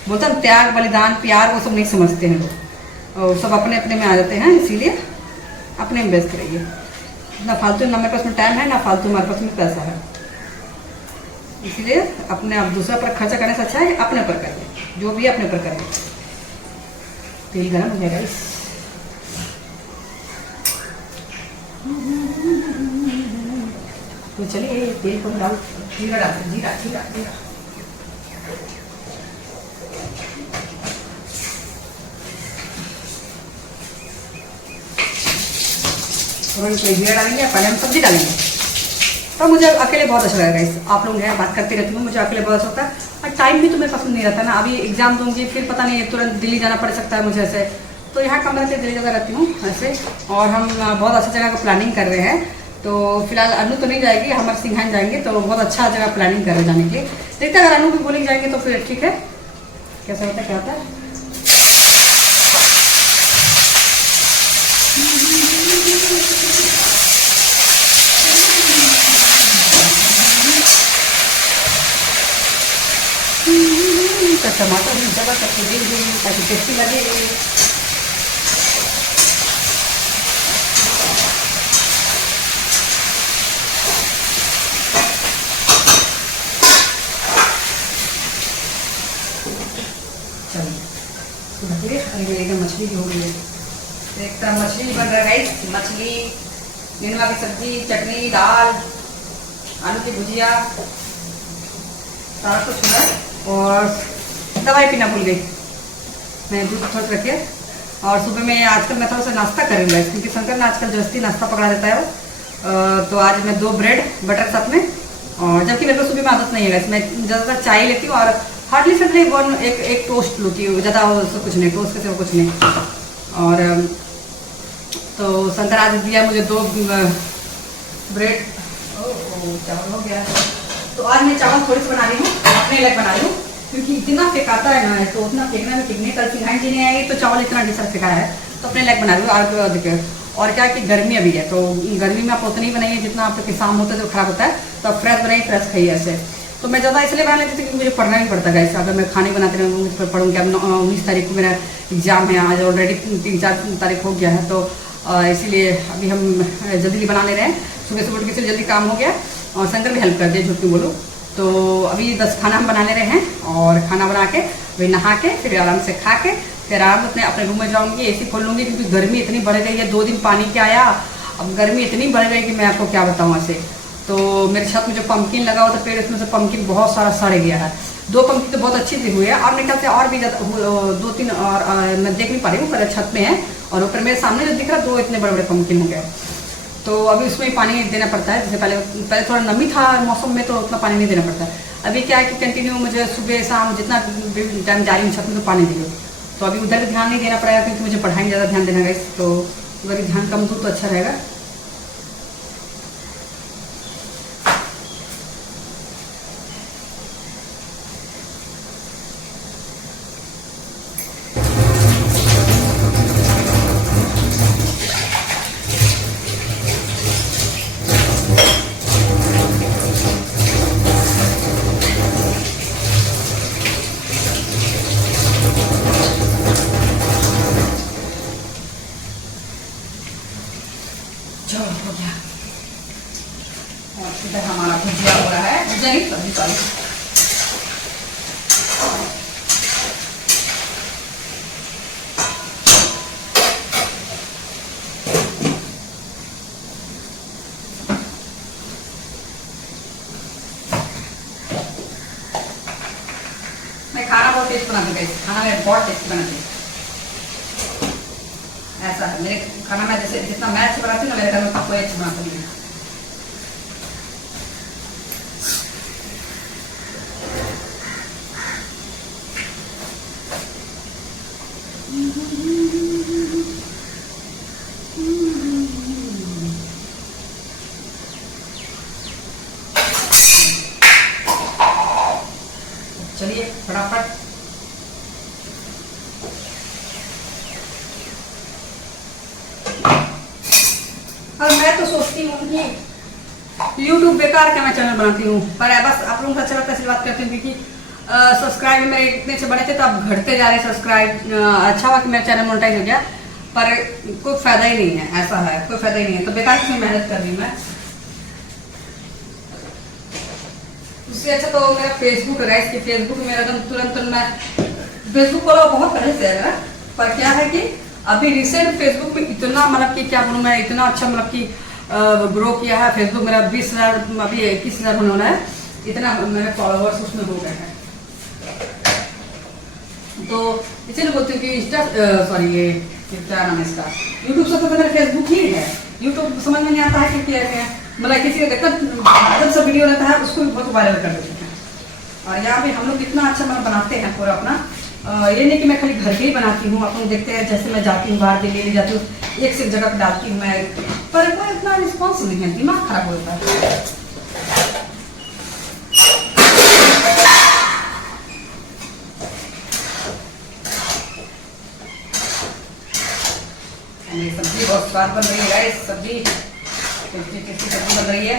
बोलता है त्याग बलिदान प्यार वो सब नहीं समझते हैं लोग, और सब अपने अपने में आ जाते हैं। इसीलिए अपने में व्यस्त रहिए। ना फालतू, ना मेरे पास में टाइम है, ना फालतू हमारे पास में पैसा है। इसीलिए अपने आप दूसरा पर खर्चा करने से अच्छा है अपने पर करिए, जो भी है अपने पर करिए। तेल गर्म हो जाएगा इस। तो चलिए तेल को डाल, जीरा डालते, जीरा जीरा जीरा। जीरा डालेंगे, पहले हम सब्जी डालेंगे। तो मुझे अकेले बहुत अच्छा लगेगा इस, आप लोग हैं बात करती रहती हूँ, मुझे अकेले बहुत अच्छा होता है। और टाइम भी तो मेरे पसंद नहीं रहता ना, अभी एग्जाम दूंगी फिर पता नहीं तुरंत दिल्ली जाना पड़ सकता है मुझे ऐसे, तो यहाँ कम रहते दिल्ली जगह रहती हूँ ऐसे। और हम बहुत अच्छी जगह का प्लानिंग कर रहे हैं। तो फिलहाल अनु तो नहीं जाएगी, हमारे सिंघान जाएंगे, तो बहुत अच्छा जगह प्लानिंग कर रहे हैं जाने के लिए। देखते हैं अगर अनु भी बोलेंगे जाएंगे तो फिर ठीक है, कैसा होता है क्या होता है। तो टमाटर भी जगह करके दे देंगे ताकि टेस्टी लगे। चलिए एकदम मछली भी हो गई है, एक तरह मछली बन रहा है, मछली नेनुआ की सब्जी, चटनी, दाल, आलू की भुजिया, सारा कुछ हुआ। और दवाई पीना भूल गई मैं, दूध थोड़ा रखे। और सुबह में आजकल मैं थोड़ा सा नाश्ता करूँगा, क्योंकि शंकर ने आजकल जबरदस्ती नाश्ता पकड़ा देता है वो। तो आज मैं 2 ब्रेड बटर साथ में, और जबकि मेरे को सुबह में आदत नहीं है वैसे, मैं ज़्यादातर चाय लेती हूँ और हार्डली सिर्फ एक टोस्ट लूती हूँ, ज़्यादा कुछ नहीं, टोस्ट के सिवा कुछ नहीं। और तो शंकर आज दिया मुझे 2 ब्रेड। चावल हो गया, तो आज मैं चावल थोड़ी सी बना रही हूँ, अपने अलग बना रही हूँ, क्योंकि इतना फेंकाता है ना, तो उतना फेंकना में कितने कल सिंघाई जी ने आई तो चावल इतना ढेर सारा फेंका है, तो अपने अलग बना रही हूँ। और क्या कि गर्मी अभी है, तो गर्मी में आप उतनी ही बनाइए जितना आपके शाम होता है तो खराब होता है, तो आप फ्रेश बनाइए, फ्रेश खाइए ऐसे। तो मैं ज़्यादा इसलिए बना लेती थी क्योंकि मुझे पढ़ना ही पड़ता है ऐसा, अगर मैं खाने बनाते रहूँगी फिर पढ़ूँगी। अब 19 तारीख को मेरा एग्जाम है, आज ऑलरेडी 3-4 तारीख हो गया है, तो इसीलिए अभी हम जल्दी बना ले रहे हैं। सुबह सुबह उठ के जल्दी काम हो गया, और शंकर भी हेल्प कर दिया, झूठ नहीं बोलो। तो अभी 10 खाना हम बनाने रहे हैं, और खाना बना के वही नहा के फिर आराम से खा के फिर आराम से अपने रूम में जाऊँगी, एसी खोल लूँगी, क्योंकि गर्मी इतनी बढ़ गई है। 2 दिन पानी के आया, अब गर्मी इतनी बढ़ गई कि मैं आपको क्या बताऊँ ऐसे। तो मेरे छत में जो पंपकिन लगा हुआ था पेड़, उसमें से पंपकिन बहुत सारा सड़ गया है। 2 पंपकिन तो बहुत अच्छी सी हुई है, और मेरे ख्याल से और भी ज़्यादा 2-3 और मैं देख नहीं पा रही हूँ, पर छत में है, और ऊपर मेरे सामने जो दिख रहा है 2 इतने बड़े बड़े पंपकिन हो गए। तो अभी उसमें पानी देना पड़ता है, जैसे पहले थोड़ा नमी था मौसम में, तो उतना पानी नहीं देना पड़ता है। अभी क्या है कि कंटिन्यू मुझे सुबह शाम जितना टाइम जा रही हूँ छत में तो पानी दिए, तो अभी उधर भी ध्यान नहीं देना पड़ेगा, क्योंकि मुझे पढ़ाई में ज़्यादा ध्यान देना है, तो उधर ध्यान कम दूँ तो अच्छा रहेगा। हो गया, और इधर हमारा भुजिया हो रहा है, भुजिया नहीं सब्जी सॉरी। मैं खाना बहुत टेस्ट बनाती हूँ, खाना मैं बहुत टेस्ट बनाती हूँ। ऐसा है मेरे खाना में, जैसे जितना मैं अच्छा बनाती हूँ ना, मेरे घर में कोई अच्छा बनाता नहीं है। चलिए फटाफट और मैं तो सोचती हूँ कि यूट्यूब बेकार का मैं चैनल बनाती हूँ, पर बस आप लोगों को अच्छा लगता है इसलिए बात करती हूँ, क्योंकि सब्सक्राइब मेरे इतने से बड़े थे तो अब घटते जा रहे सब्सक्राइब। अच्छा हुआ कि मेरा चैनल मोनेटाइज हो गया, पर कोई फायदा ही नहीं है, ऐसा है कोई फायदा ही नहीं है, तो बेकार की मेहनत कर रही हूँ मैं। उससे अच्छा तो मेरा फेसबुक है, इसकी फेसबुक मेरा एकदम तुरंत मैं फेसबुक फॉलो बहुत पहले से है, पर क्या है कि अभी रिसेंट फेसबुक में इतना मतलब कि क्या बोलूँ मैं, इतना अच्छा मतलब कि ग्रो किया है फेसबुक मेरा। 20,000 अभी 21,000 होने वाला है, इतना मेरे फॉलोवर्स उसमें हो गए हैं। तो इसीलिए बोलती हूँ कि इंस्टा सॉरी ये क्या नाम है इसका, यूट्यूब से तो मेरा फेसबुक ही है। यूट्यूब समझ में नहीं आता है कि क्या है, मतलब किसी का देखकर अदब सा वीडियो रहता है उसको भी बहुत वायरल कर देते हैं। और यहाँ पे हम लोग इतना अच्छा मतलब बनाते हैं पूरा अपना, ये नहीं कि मैं खाली घर के ही बनाती हूँ। आप लोग देखते हैं जैसे मैं जाती हूँ बाहर दिल्ली जाती हूँ, एक से एक जगह पर डालती हूँ मैं, पर कोई इतना रिस्पॉन्स नहीं है, दिमाग खराब होता है। मेरी सब्जी बहुत स्वाद बन रही है गाइस, सब्जी टेस्टी सब्जी बन रही है।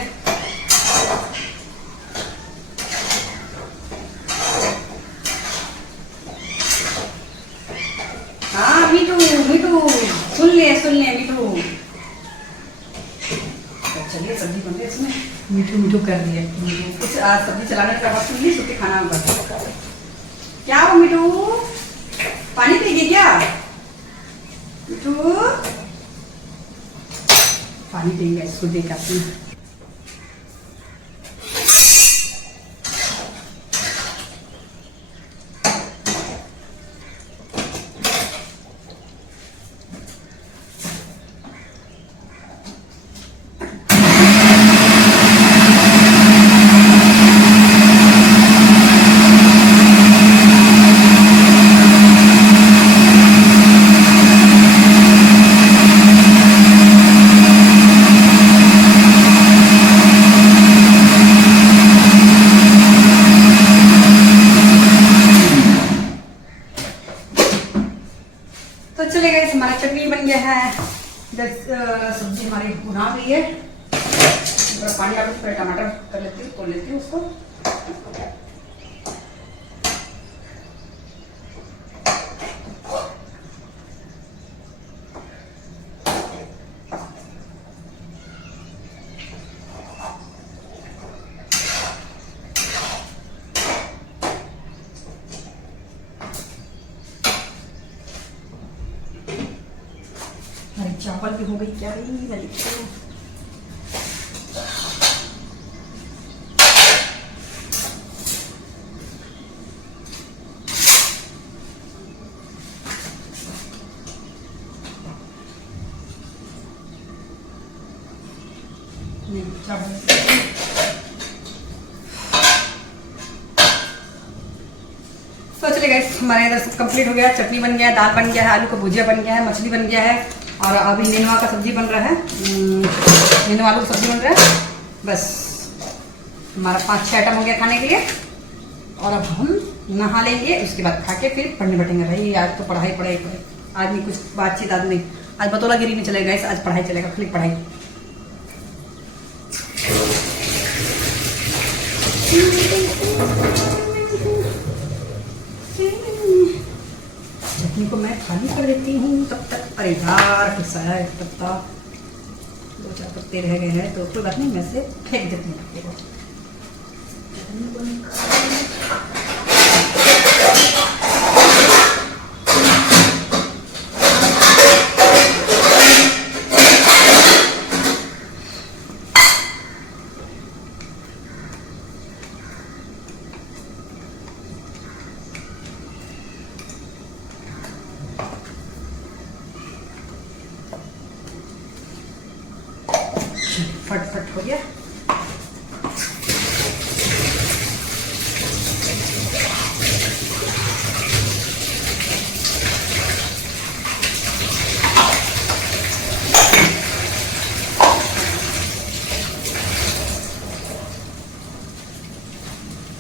हाँ मीठू मीठू सुन ले मीठू। चलिए सब्जी बन रही है, इसमें मीठू मीठू कर दिए। कुछ सब्जी चलाने का वक्त नहीं, सुबह खाना होगा। क्या हो मीठू, पानी पिएगी क्या मीठू? पानी पिएंगे, इसको देख आती हूँ। तो चले गए, हमारा चटनी बन गया है। सब्जी हमारी भुना गई है, पानी डाल के टमाटर कर लेती हूँ, तोड़ लेती हूँ उसको। चावल भी हो गई क्या रही मैं लिखती हूँ। चावल तो चलिए गाइस, हमारे इधर सब कंप्लीट हो गया। चटनी बन गया है, दाल बन गया है, आलू का भुजिया बन गया है, मछली बन गया है, और अभी नेनुआ का सब्जी बन रहा है, नेनुआ आलू का सब्जी बन रहा है। बस हमारा 5-6 आइटम हो गया खाने के लिए, और अब हम नहा लेंगे, उसके बाद खा के फिर पढ़ने बैठेंगे। भाई आज तो पढ़ाई पढ़ाई पढ़ाई, आज नहीं कुछ बातचीत, आज नहीं, आज बतौलागिरी नहीं चलेगा इस, आज पढ़ाई चलेगा, खाली पढ़ाई। चटनी को मैं खाली कर देती हूँ तब तक। अरे यार कैसा है पत्ता, 2-4 पत्ते रह गए हैं, तो कोई बात नहीं, मैं से फेंक देती हूँ पत्ते को। फटफट हो गया।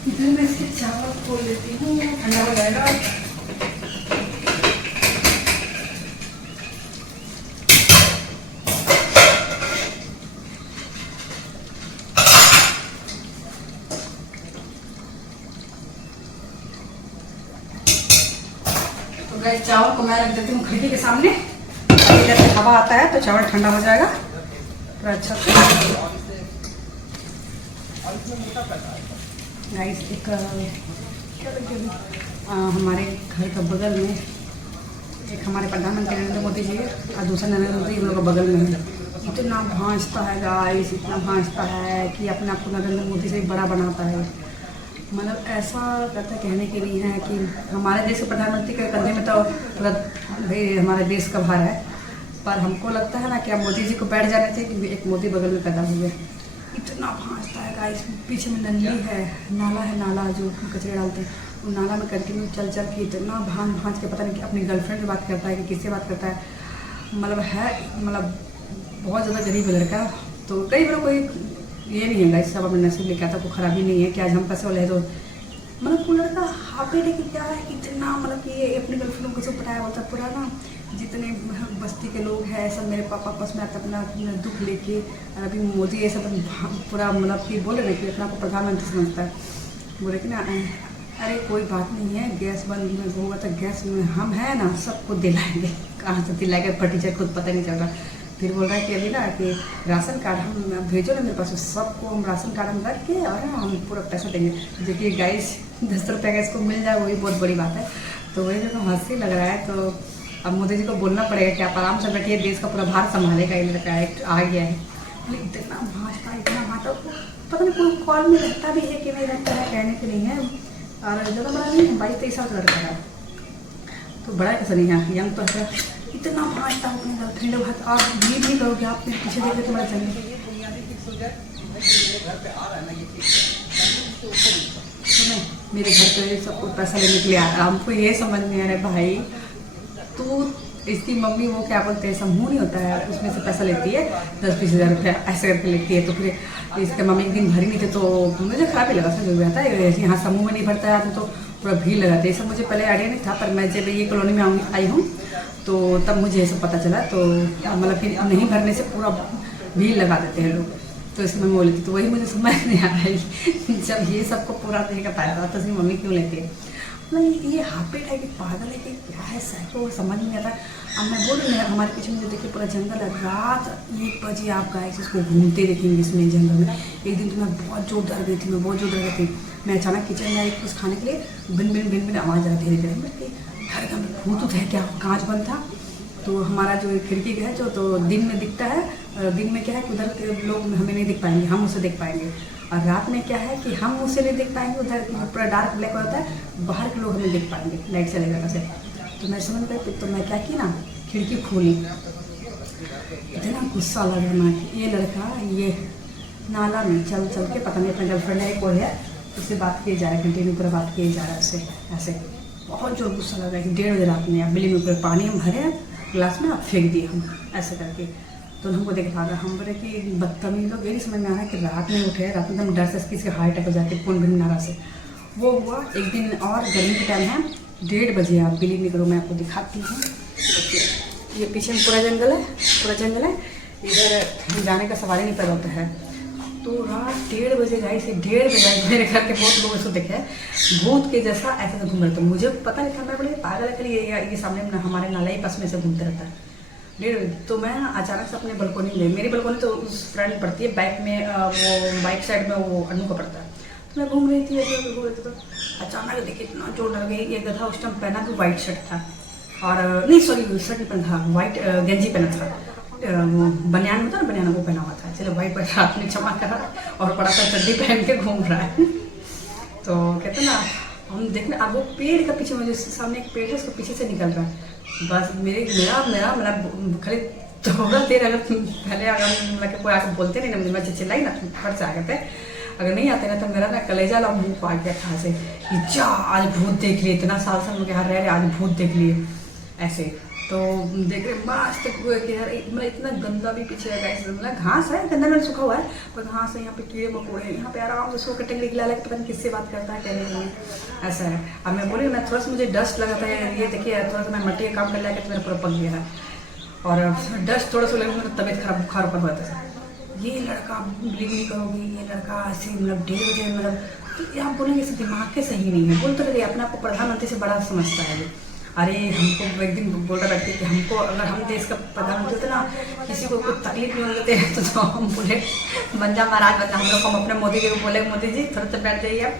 इधर मैं इसके चावल खोल लेती हूँ, ठंडा हो जाएगा। भाई चावल को मैं रख देती हूँ खिड़की के सामने, इधर से हवा आता है तो चावल ठंडा हो जाएगा पूरा अच्छा से। गाइस एक हमारे घर का बगल में एक हमारे प्रधानमंत्री नरेंद्र मोदी जी है और दूसरा नरेंद्र मोदी हम लोग का बगल में है। इतना भांजता है गाइस, इतना भांजता है कि अपने आप को नरेंद्र मोदी से बड़ा बनाता है। मतलब ऐसा करता कहने के लिए है कि हमारे देश के प्रधानमंत्री के कंधे में तो पूरा भाई हमारे देश का भार है, पर हमको लगता है ना कि अब मोदी जी को बैठ जाने थे क्योंकि एक मोदी बगल में पैदा हुए। इतना भांजता है गाइस। पीछे में नली है, नाला जो कचरे डालते हैं, वो नाला में कंटिन्यू चल के इतना भांज के पता नहीं कि अपनी गर्लफ्रेंड से बात करता है कि किससे बात करता है। मतलब बहुत ज़्यादा गरीब लड़का। तो कई बार कोई ये नहीं है गाइस, सब अपने नसीब लेके आता, कोई खराबी नहीं है कि आज हम पैसे वाले हैं तो मतलब वो लड़का हाफे लेके क्या है इतना, मतलब कि ये अपनी गर्लफ्रेंड को कैसे पटाया होता पूरा ना। जितने बस्ती के लोग हैं सब मेरे पापा पास में आता अपना दुख लेके, और अभी मोदी ये सब पूरा मतलब कि बोले ना कि अपना को प्रधानमंत्री समझता है। बोले कि ना अरे कोई बात नहीं है, गैस बंद होगा तो गैस में हम हैं ना, सबको दिलाएंगे। कहाँ से दिलाएंगे फटीचर खुद पता नहीं चल रहा। फिर बोल रहा है कि अभी ना कि राशन कार्ड हम भेजो ना मेरे पास, सबको हम राशन कार्ड हम रख के और हम पूरा पैसा देंगे। देखिए गाइस 10 रुपये का इसको मिल जाए वही बहुत बड़ी बात है। तो वही जो हंसी लग रहा है। तो अब मोदी जी को बोलना पड़ेगा कि आप आराम से बैठिए, देश का पूरा भार संभालेगा। ये लड़का आ गया है, इतना भाजपा पता नहीं कोई कॉल में रहता भी है कि नहीं रहता है, कहने के नहीं है। और ज़्यादा बड़ा नहीं, 22-23 साल का लड़का है, तो बड़ा कैसा नहीं है, यंग तो है। इतना भाजता अपने गर्लफ्रेंड हाथ। आप ये नहीं करोगे, आप पीछे देखे तो बड़ा चाहिए। मेरे घर पे सबको पैसा लेने के लिए आ रहा, हमको ये समझ नहीं आ रहा भाई, तू इसकी मम्मी वो क्या बोलते हैं समूह नहीं होता है, उसमें से पैसा लेती है 10-20 हज़ार रुपया ऐसे करके लेती है। तो फिर इसके मम्मी एक दिन भरी नहीं थे तो मुझे खराब ही लगा सर, जो भी आता है यहाँ समूह में नहीं भरता है तो पूरा भीड़ लगाते हैं। ये सब मुझे पहले आइडिया नहीं था, पर मैं जब ये कॉलोनी में आई हूँ तो तब मुझे ये सब पता चला। तो मतलब कि नहीं भरने से पूरा भीड़ लगा देते हैं लोग, तो इसमें मम्मी बोली थी। तो वही मुझे समझ नहीं आ रहा है जब ये सबको पूरा देने का फायदा तो इसकी मम्मी क्यों लेती है। मतलब ये हाफेट है कि पागल है कि क्या है, साइको, समझ नहीं आता। अब मैं बोलूँ ना हमारे पीछे में जो देखिए पूरा जंगल है, रात 1 बजे आप गाइस इसको घूमते देखेंगे इसमें जंगल में। एक दिन तो मैं बहुत जोर डर गई थी, मैं अचानक किचन में आई कुछ खाने के लिए, बिन बिन आवाज़ आ धीरे धीरे। मैं घर का भूत है क्या, कांच बंद था। तो हमारा जो खिड़की है जो तो दिन में दिखता है, दिन में क्या है कि उधर के लोग हमें नहीं दिख पाएंगे, हम उसे देख पाएंगे। और रात में क्या है कि हम उसे नहीं देख पाएंगे, उधर पूरा डार्क ब्लैक होता है, बाहर के लोग हमें देख पाएंगे लाइट चलेगा कैसे। तो मैं समझ गई, तो मैं क्या की ना खिड़की खोली। इतना गुस्सा लगा ना कि ये लड़का ये नाला में चल के पता नहीं अपने गर्लफ्रेंड है कोई है, उससे बात किए जा रहा है, कंटिन्यू पर बात किए जा रहा है उससे ऐसे। बहुत जोर गुस्सा लगा कि 1:30 बजे रात में बिल्ली में ऊपर पानी हम भरे ग्लास में, आप फेंक दिए हम ऐसे करके। तो हमको देख भागा, हम बोले कि बदतमीज लोग। यही समझ में आ रहा है कि रात में उठे, रात में डर से किसी हार्ट अटैक हो जाते कौन भी नारा से। वो हुआ एक दिन। और गर्मी का टाइम है, 1:30 बजे, आप बिलीव नहीं करो, मैं आपको दिखाती हूँ। ये पीछे में पूरा जंगल है, इधर जाने का सवाल ही नहीं पैदा होता है। तो रात 1:30 बजे गई से 1:30 बजे मेरे घर के बहुत लोग इसको देखे भूत के जैसा ऐसे घूम रहे थे। मुझे पता नहीं था, मैं बोले पागल है, ये सामने हमारे नाला ही पास में से घूमते रहता है 1:30 बजे। तो मैं अचानक से अपने बलकोनी में, मेरी बलकोनी तो उस फ्रंट पड़ती है, बैक में वो बाइक साइड में वो अन्नू का पड़ता है। तो मैं घूम रही थी ऐसे घूम रही थी, तो अचानक देखिए इतना जोर डर गई। ये गधा उस टाइम पहना भी वाइट शर्ट था, और नहीं सॉरी शर्ट नहीं पहना था, वाइट गंजी पहना था, वो बनियान होता है ना, बनियान वो पहना हुआ था। चलो वाइट पर हाथ में चमक रहा है और बड़ा सा चड्डी पहन के घूम रहा है। तो कहते ना हम देखने, अब वो पेड़ का पीछे, मुझे सामने एक पेड़ है उसके पीछे से निकल रहा है। बस मेरा खाली थोड़ा देर अगर पहले अगर मतलब कोई आके बोलते नहीं ना, मुझे मैं चिल्लाई ना फट से आ गए थे। अगर नहीं आते ना तो मेरा ना कलेजा ला मुँह आ गया था से कि जा आज भूत देख लिए, इतना साल से लोग यहाँ रह रहे, आज भूत देख लिए ऐसे। तो देख रहे मस्त यार, मतलब इतना गंदा भी पीछे है, मतलब घास है गंदा में सूखा हुआ है, पर घास है, यहाँ पे कीड़े मकोड़े, यहाँ पे आराम से सो के टेक्निक ला पता नहीं किससे बात करता है कहने के लिए ऐसा है। अब मैं बोली मैं थोड़ा सा मुझे डस्ट लगा था, ये देखिए थोड़ा सा मैं मट्टी का काम कर लिया कि मेरा पूरा पक गया है, और डस्ट थोड़ा सा लगा, मेरा तबीयत खराब बुखार ऊपर हुआ था। ये लड़का बिलीव नहीं करोगी, ये लड़का ऐसे मतलब 1:30 बजे मतलब, तो आप बोलेंगे इसे दिमाग के सही नहीं है, बोलते रहिए अपने आप को प्रधानमंत्री से बड़ा समझता है। अरे हमको एक दिन बोल रहा बैठे कि हमको अगर हम देश का प्रधानमंत्री होते ना, किसी को कुछ तकलीफ नहीं होते तो हम बोले बन जा महाराज बन जा। हम लोग हम अपने मोदी जी को बोले मोदी जी थोड़ा सा बैठ जाइए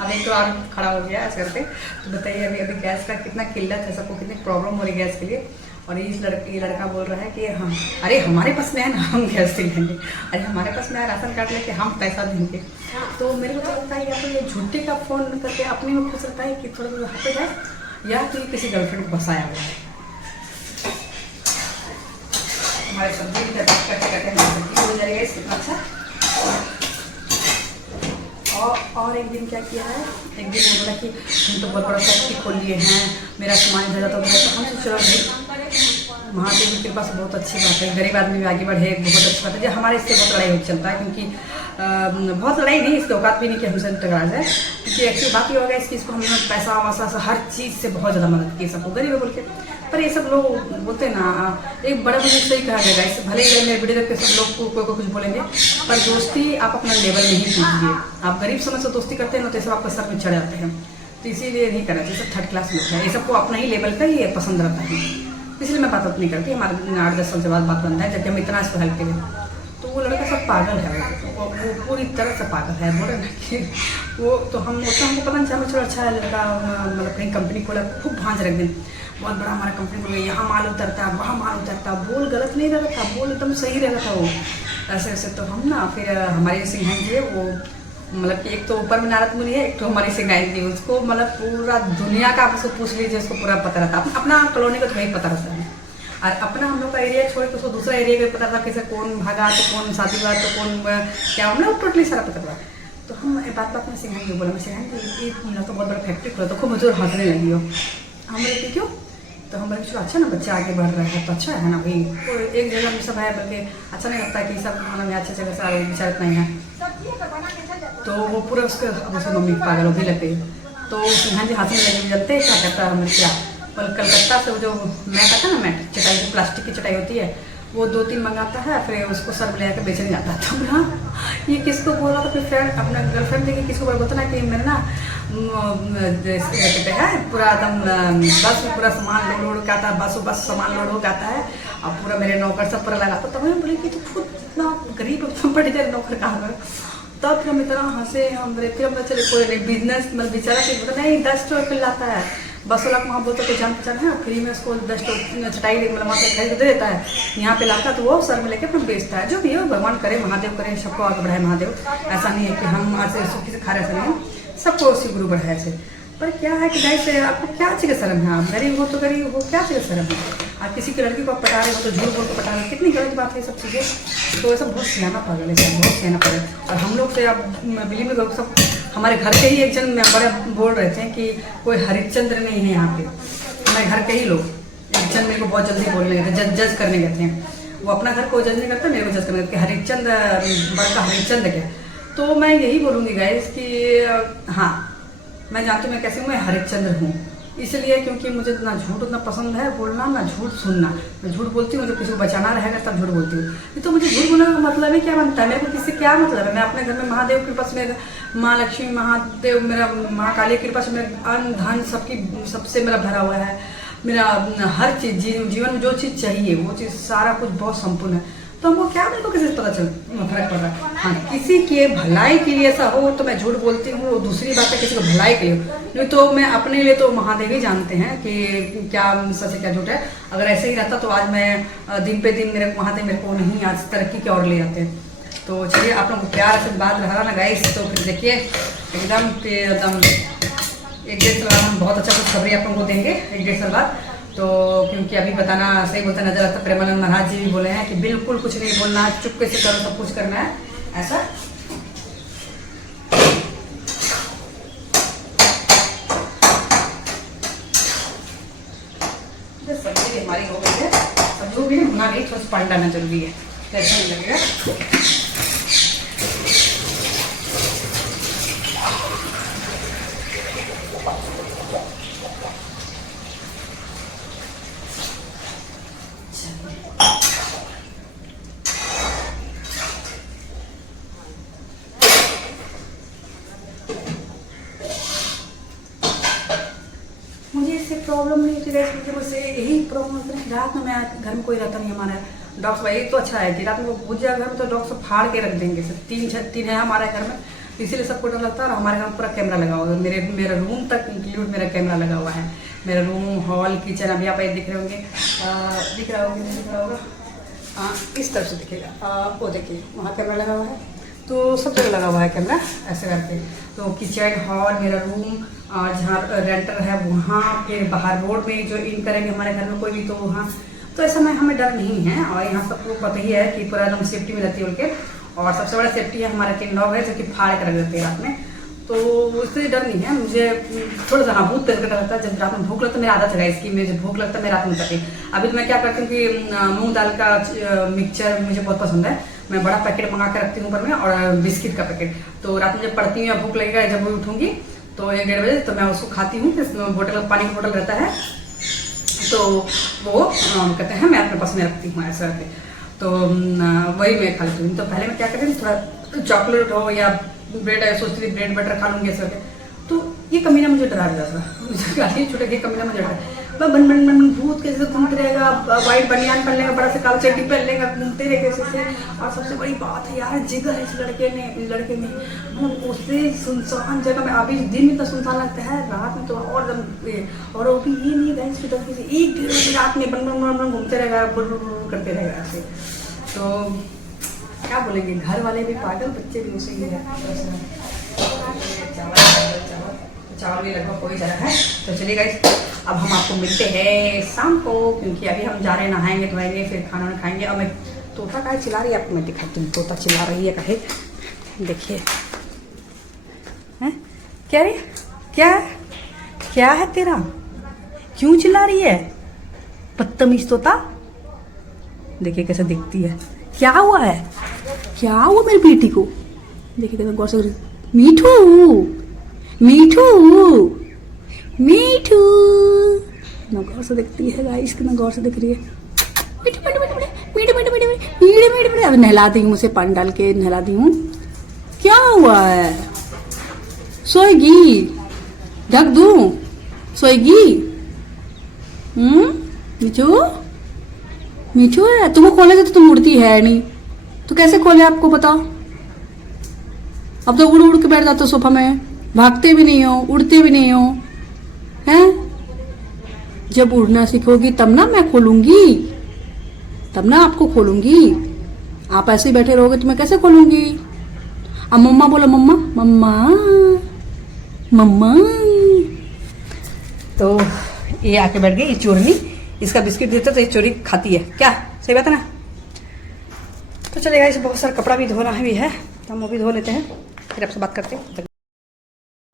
अब एक तो और खड़ा हो गया ऐसे करके। तो बताइए अभी अभी गैस का कितना किल्लत है, सबको कितनी प्रॉब्लम हो रही है गैस के लिए। और ये लड़का बोल रहा है कि हम अरे हमारे पास में है ना हम गैस से लेंगे, अरे हमारे पास में है राशन कार्ड लेके हम पैसा देंगे। तो मेरे को तो लगता है या तो ये झूठे का फ़ोन करके अपने में खुश रहता है कि थोड़ा सा यहाँ पे है, या तो किसी गर्लफ्रेंड को बसाया हुआ है। हमारे सब्जी भी करते करते हमारी सब्जी हो जाएगा कितना अच्छा। और एक दिन क्या किया है, एक दिन वो बोला कि हम तो बहुत बड़ा फैक्ट्री खोल लिए हैं, मेरा सामान इधर जाता है। तो हम सोच रहे भाई महादेव की कृपा से बहुत अच्छी बात है, गरीब आदमी भी आगे बढ़े, बहुत अच्छी बात है। जो हमारे इससे बहुत लड़ाई चलता है, क्योंकि बहुत लड़ाई नहीं, इसके औकात भी नहीं कि हमसे टकरा जाए। क्योंकि एक्चुअली बात ये हो गया इस चीज़ को हमने पैसा वैसा हर चीज़ से बहुत ज़्यादा मदद की सबको गरीब बोल के। पर ये सब लोग बोलते हैं ना, एक बड़े बुजुर्ग से ही कहा जाएगा, इससे भले ही मेरे वीडियो देख के सब लोग को कुछ बोलेंगे, पर दोस्ती आप अपना लेवल नहीं कीजिए। आप गरीब समझ से दोस्ती करते हैं ना तो ये सब आपके सर में चढ़ जाते हैं, तो इसीलिए नहीं करना चाहिए। सब थर्ड क्लास लोग हैं, ये सबको अपना ही लेवल का ही पसंद रहता है, इसलिए मैं बात नहीं करती। हमारे 8-10 साल से बाद बात बनता है, जबकि हम इतना इसको हेल्प करें। तो वो लड़का सब पागल है, वो पूरी तरह से पागल है। बोले ना कि वो तो हम उतना हमको पता नहीं चला, चलो अच्छा है लड़का, मतलब कहीं कंपनी खोला, खूब भांज रख दिन बहुत बड़ा हमारा कंपनी खोल गया, यहाँ माल उतरता वहाँ माल उतरता, बोल गलत नहीं रहा था, बोल एकदम सही रहा था वो ऐसे ऐसे। तो हम ना फिर हमारे सिंहाई जी है वो, मतलब कि एक तो ऊपर में नारद मुनि है, एक तो हमारी सिंगाई जी, उसको मतलब पूरा दुनिया का आप उसको पूछ लीजिए, उसको पूरा पता रहता है। अपना कॉलोनी का तो वही पता रहता है, और अपना हम लोग का एरिया छोड़ के उसको दूसरा एरिया का पता था, किसे कौन भागा तो कौन शादी हुआ तो कौन क्या, हम लोग टोटली सारा पता था। तो हम बात में सिंहाई जी बोला, मैं सिंहाई जी ये तो बहुत बड़ा फैक्ट्री खोला, तो खूब मुझे हंसने लगी हो। हम बोले क्यों, तो हम बोले चलो अच्छा ना बच्चा आगे बढ़ रहा है तो अच्छा है ना भाई, तो एक जगह में सब है, बल्कि अच्छा नहीं लगता कि सब खाना में अच्छे जगह से विचारित नहीं है। तो वो पूरा उसके अब उसकी मम्मी पागल होगी लग गई। तो सिंहाई जी हंसने लगे, जानते क्या करता है हमें क्या, कलकत्ता से जो मैट आता है ना, मैट चटाई जो प्लास्टिक की चटाई होती है, वो 2-3 मंगाता है, फिर उसको सर ले आकर बेचने जाता है। तो हाँ ये किसको बोल रहा था, फिर फ्रेंड अपना गर्लफ्रेंड देखिए किसको बोलता ना कि मेरे ना कहते हैं पूरा एकदम बस में पूरा सामान लोड का आता है, बस सामान लोड हो जाता है, अब पूरा मेरे नौकर सब पूरा लगा। तो मैं बोले कि तो खुद इतना गरीब बड़ी देर नौकर कहाँ कर। तब फिर हम इतना हंसे, हम फिर हम चले कोई नहीं बिजनेस मतलब बेचारा कि नहीं 10 टो फिर लाता है, 200 लाख वहाँ बोलते कोई जान पहचान है, फ्री में उसको 10 टो चटाई मतलब वहाँ से खरीद दे देता है, यहाँ पे लाता तो वो सर में लेके अपना बेचता है। जो भी है भगवान करे, महादेव करे, सबको आगे बढ़ाए महादेव। ऐसा नहीं है कि हम आज से सुखी से खा रहे, ऐसा नहीं है, सबको उसी गुरु बढ़ाए ऐसे। पर क्या है कि गाइस आपको क्या चीज़ शर्म है, आप गरीब हो तो गरीब हो, क्या चीज़ शर्म है। आप किसी की लड़की को आप पटा रहे हो तो झूठ बोल को पटा रहे हो, कितनी गलत बात है ये सब चीज़ें। तो ऐसा बहुत सियाना पागल है, बहुत सियाना पागल। और हम लोग से आप बिलीव में करो, सब हमारे घर के ही एक जन बड़े बोल रहे थे कि कोई हरिश्चंद्र नहीं है यहाँ पे, हमारे घर के ही लोग एक जन मेरे को बहुत जल्दी बोलने गए थे, जज करने गए थे। वो अपना घर को जज नहीं करता, मेरे को जज करने गए कि हरिश्चंद्र बड़का हरिश्चंद्र क्या। तो मैं यही बोलूँगी गाइस कि हाँ मैं जानती हूँ मैं कैसे हूँ, मैं हरिश्चंद्र हूँ इसलिए क्योंकि मुझे ना झूठ उतना पसंद है बोलना, ना झूठ सुनना। मैं झूठ बोलती हूँ, मुझे किसी को बचाना रहेगा तब झूठ बोलती हूँ, नहीं तो मुझे झूठ बोलने का मतलब ही क्या बनता है, मेरे को किससे क्या मतलब है। मैं अपने घर में महादेव की कृपा से, मेरे माँ लक्ष्मी महादेव, मेरा माँ काली की कृपा से मेरे अन्न धन सबसे मेरा भरा हुआ है। मेरा हर चीज़ जीवन में जो चीज़ चाहिए वो चीज़ सारा कुछ बहुत संपूर्ण है। तो हमको क्या मेरे को किसी से पता चल फर्क पड़ रहा है। हाँ किसी के भलाई के लिए ऐसा हो तो मैं झूठ बोलती हूँ, वो दूसरी बात है किसी को भलाई के लिए, नहीं तो मैं अपने लिए तो महादेव ही जानते हैं कि क्या सच है क्या झूठ है। अगर ऐसे ही रहता तो आज मैं दिन पे दिन मेरे महादेव मेरे को नहीं आज तरक्की की ओर ले जाते हैं। तो चलिए आप लोगों को प्यार से बात रहा ना गाइस, तो फिर देखिए एकदम 1-1.5 साल हम बहुत अच्छा कुछ खबरें आप लोगों को देंगे 1-1.5 साल बाद। तो क्योंकि अभी बताना सही बोलता नजर आता, प्रेमानंद महाराज जी भी बोले हैं कि बिल्कुल कुछ नहीं बोलना, चुपके से करो, सब कुछ करना है ऐसा। सब्जी हमारी हो गई है, अब जो भी है बना गई, थोड़ा पानी डालना जरूरी है, ऐसा नहीं लगेगा। प्रॉब्लम नहीं होती गैस, मुझे बस यही प्रॉब्लम होती है। रात में मैं घर में कोई रहता नहीं हमारा डॉग्स भाई, तो अच्छा है कि रात में वो घुस जाए घर में तो डॉग सब फाड़ के रख देंगे। सब तीन है हमारे घर में, इसीलिए सबको डर लगता है। और हमारे घर में पूरा कैमरा लगा हुआ है, मेरा रूम तक इंक्लूड मेरा कैमरा लगा हुआ है। मेरा रूम, हॉल, किचन, अभी आप दिख रहे होंगे, दिख रहा होगा इस तरफ से दिखेगा, वो देखिए वहाँ कैमरा लगा हुआ है। तो सब जगह लगा हुआ है कैमरा ऐसे करके। तो किचन, हॉल, मेरा रूम, जहाँ रेंटर है वहाँ, फिर बाहर रोड में जो इन करेंगे हमारे घर में कोई भी तो वहाँ, तो ऐसा में हमें डर नहीं है। और यहाँ सबको पता ही है कि पूरा एकदम सेफ्टी में रहती है उनके। और सबसे बड़ा सेफ्टी है हमारे 3 डॉग है जो कि फाड़ के रख देते हैं रात में, तो उससे डर नहीं है मुझे। थोड़ा सा हाँ भूख तेज का रहता है, जब रात में भूख लगता है, मेरा आदत है इसकी, मुझे भूख लगता है मैं रात में करती। अभी तो मैं क्या करती हूँ कि मूंग दाल का मिक्सचर मुझे बहुत पसंद है, मैं बड़ा पैकेट मंगा के रखती हूँ ऊपर में, और बिस्किट का पैकेट। तो रात में जब पढ़ती हूँ या भूख लगेगा, जब भी उठूंगी तो 1-1:30 बजे तो मैं उसको खाती हूँ। बोतल पानी का बोतल रहता है तो वो कहते हैं मैं अपने पास में रखती हूँ ऐसा करके, तो वही मैं खा लेती हूँ। तो पहले मैं क्या करती हूँ, थोड़ा चॉकलेट हो या ब्रेड है, सोचती थी ब्रेड बटर खा लूँगी ऐसा करके। तो ये कमीना मुझे डरा देता था, मुझे गाड़ी छोटे के कमीना मुझे डरा, बन बन बन भूत कैसे घूमते रहेगा, वाइट बनियान पहन लेगा, बड़ा से काला चड्डी पहन लेगा, घूमते रहेगा ऐसे से। और सबसे बड़ी बात है यार, जिगर है इस लड़के में मतलब उससे सुनसान जगह में। अभी दिन में तो सुनसान लगता है, रात में तो और और वो भी ये नहीं गए तरह से 1-1:30 बजे रात में बन बन बन घूमते रहेगा, बुर करते रहेगा ऐसे। तो क्या बोलेंगे, घर वाले भी पागल, बच्चे भी उसे ही है। चावल भी लगभग हो ही जा रहा है। तो चलिए गाइस, अब हम आपको मिलते हैं शाम को, क्योंकि अभी हम जा रहे हैं, नहाएंगे धोएंगे, फिर खाना खाएंगे। अब मैं तोता का चिल्ला रही है, आपको मैं दिखाती हूँ तोता चिल्ला रही है कहे, देखिए क्या रे, क्या है तेरा, क्यों चिल्ला रही है बदतमीज तोता। देखिए कैसे दिखती है, क्या हुआ मेरी बेटी को, देखिए कैसे गौर से। मीठू ना गौर से दिखती है गाइस, ना गौर से दिख रही है। मीठू अब नहला दी हूँ, उसे पानी डाल के नहला दी हूँ। क्या हुआ है, सोएगी, ढक दूं, सोएगी। मीठू है, तुमको खोलेगा तो तुम उड़ती है नहीं, तो कैसे खोले आपको बताओ। अब तो उड़ के बैठ जाते हो सोफा में, भागते भी नहीं हो, उड़ते भी नहीं हो, हैं? जब उड़ना सीखोगी तब ना मैं खोलूंगी, तब ना आपको खोलूंगी। आप ऐसे ही बैठे रहोगे तो मैं कैसे खोलूंगी। अब मम्मा बोलो, मम्मा। तो ये आके बैठ गई, ये चोरनी, इसका बिस्किट देते तो ये चोरी खाती है क्या, सही बात है ना। तो चलेगा, इसे बहुत सारा कपड़ा भी धोना भी है, तो हम वो भी धो लेते हैं, फिर आपसे बात करते हैं।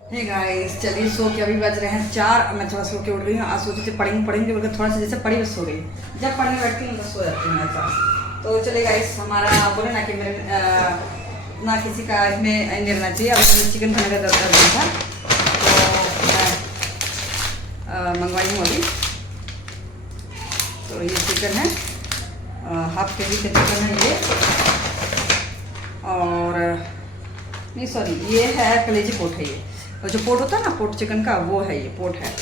हे गाइस, चलिए सो के अभी बज रहे हैं 4, मैं थोड़ा सो के उठ गई हूँ। आज सोची थी पढ़ेंगे बोलकर, थोड़ा सा जैसे पढ़ी बस सो गई। जब पढ़ने बैठती हूँ बस सो जाती हूँ ऐसा। तो चलिए गाइस, हमारा बोले ना कि मेरे ना किसी का इसमें नहीं रहना चाहिए। अभी चिकन खाने का दर्द था, तो मंगवाई हूँ अभी। तो ये चिकन है, ½ kg का चिकन है ये, और नहीं सॉरी, ये है कलेजी पोट है ये, और जो पोट होता है ना पोट चिकन का, वो है ये पोट है।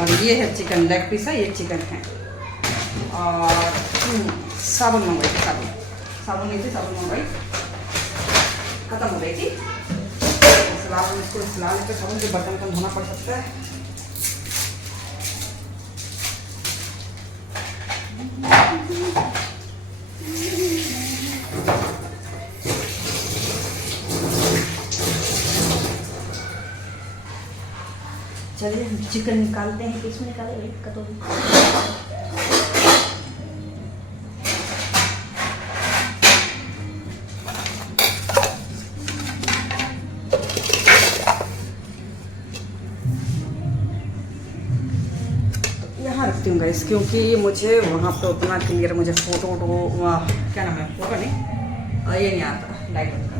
और ये है चिकन लेग पीस है, ये चिकन है। और साबुन मंगवाई थी, साबुन नहीं थी, साबुन मंगवाई, खत्म हो गई थी। साबुन इसको सिला लेकर, साबुन के बर्तन को धोना पड़ सकता है। चलिए हम चिकन निकालते हैं, किसमें निकाले भाई कटोरी। यहाँ रखती हूँ गाइस, क्योंकि मुझे वहाँ पे उतना क्लियर मुझे फोटो क्या नाम है, फोटो नहीं ये नहीं आता, लाइट बंद करना।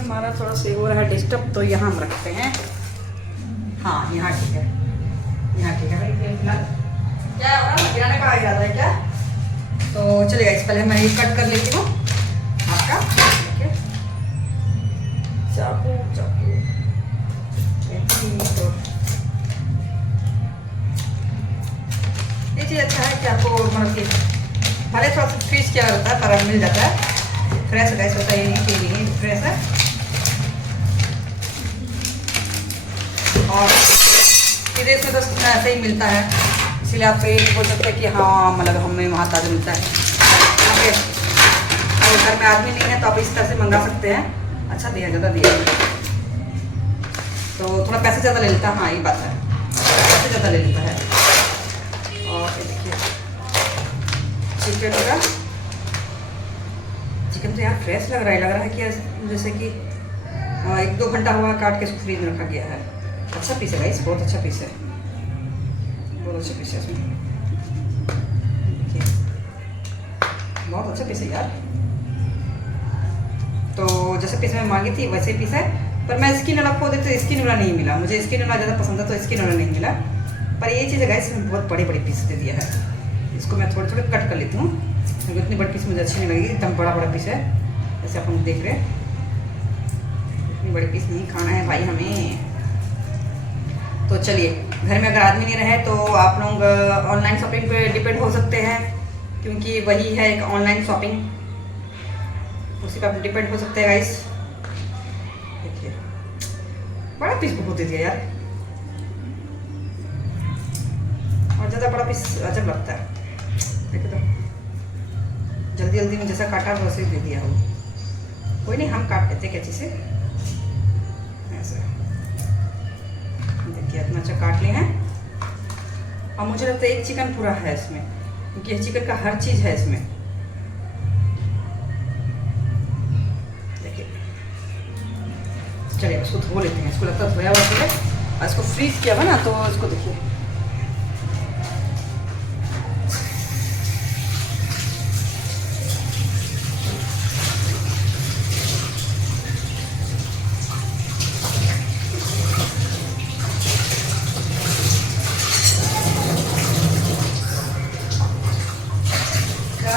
हमारा थोड़ा से हो रहा है डिस्टर्ब, तो यहाँ हम रखते हैं। हाँ यहाँ ठीक है, यहाँ ठीक है भाई। फिलहाल क्या हो रहा है, गिराने का इरादा है क्या। तो चलिए गाइस, पहले मैं ये कट कर लेती हूँ। आप का। देखिए चाकू चाकू तो ये चीज़ अच्छा है कि आपको मतलब कि भले थोड़ा सा फ्रीज किया रहता है पर मिल जाता है फ्रेश। गैस होता है नहीं कि नहीं फ्रेश है। और सीधे इसमें तो ऐसे ही मिलता है, इसलिए आप ये बोल सकते हैं कि हाँ मतलब हमें वहाँ ताज़ा मिलता है। अगर घर में आदमी नहीं है तो आप इस तरह से मंगा सकते हैं। अच्छा दिया, ज़्यादा दिया तो थोड़ा पैसे ज़्यादा ले लेता है। हाँ ये बात है, पैसे ज़्यादा ले लेता है। और ये देखिए चिकन होगा। चिकन तो यार फ्रेश लग रहा है कि जैसे कि 1-2 घंटा हुआ काट के इसको फ्रीज में रखा गया है। अच्छा पीस है गाइस, बहुत अच्छा पीस है, बहुत अच्छा पीस है इसमें। देखिए बहुत अच्छा पीस है यार। तो जैसे पीस मैं मांगी थी वैसे पीस है, पर मैं स्किन वाला खो देते स्किन वाला नहीं मिला। मुझे स्किन वाला ज़्यादा पसंद है तो स्किन वाला नहीं मिला। पर ये चीज़ है गाइस इसमें बहुत बड़े बड़े पीस दे दिया है। इसको मैं थोड़े थोड़े कट कर लेती हूँ क्योंकि इतनी बड़ी पीस मुझे अच्छी नहीं लगेगी। एकदम बड़ा बड़ा पीस है जैसे आप हम देख रहे हैं। इतनी बड़ी पीस नहीं खाना है भाई हमें। तो चलिए, घर में अगर आदमी नहीं रहे तो आप लोग ऑनलाइन शॉपिंग पे डिपेंड हो सकते हैं, क्योंकि वही है एक ऑनलाइन शॉपिंग, उसी पर डिपेंड हो सकते हैं गाइस। देखिए बड़ा पीस बहुत दे दिया यार, और ज़्यादा बड़ा पीस अजब लगता है। देखिए तो जल्दी जल्दी में जैसा काटा वैसे ही दे दिया हो। कोई नहीं, हम काट लेते कैंची से ऐसा। देखिए इतना अच्छा काट लिए हैं। और मुझे लगता है एक चिकन पूरा है इसमें, क्योंकि चिकन का हर चीज़ है इसमें। देखिए चलिए इसको धो लेते हैं। इसको लगता है धोया हुआ है और इसको फ्रीज किया हुआ ना, तो इसको देखिए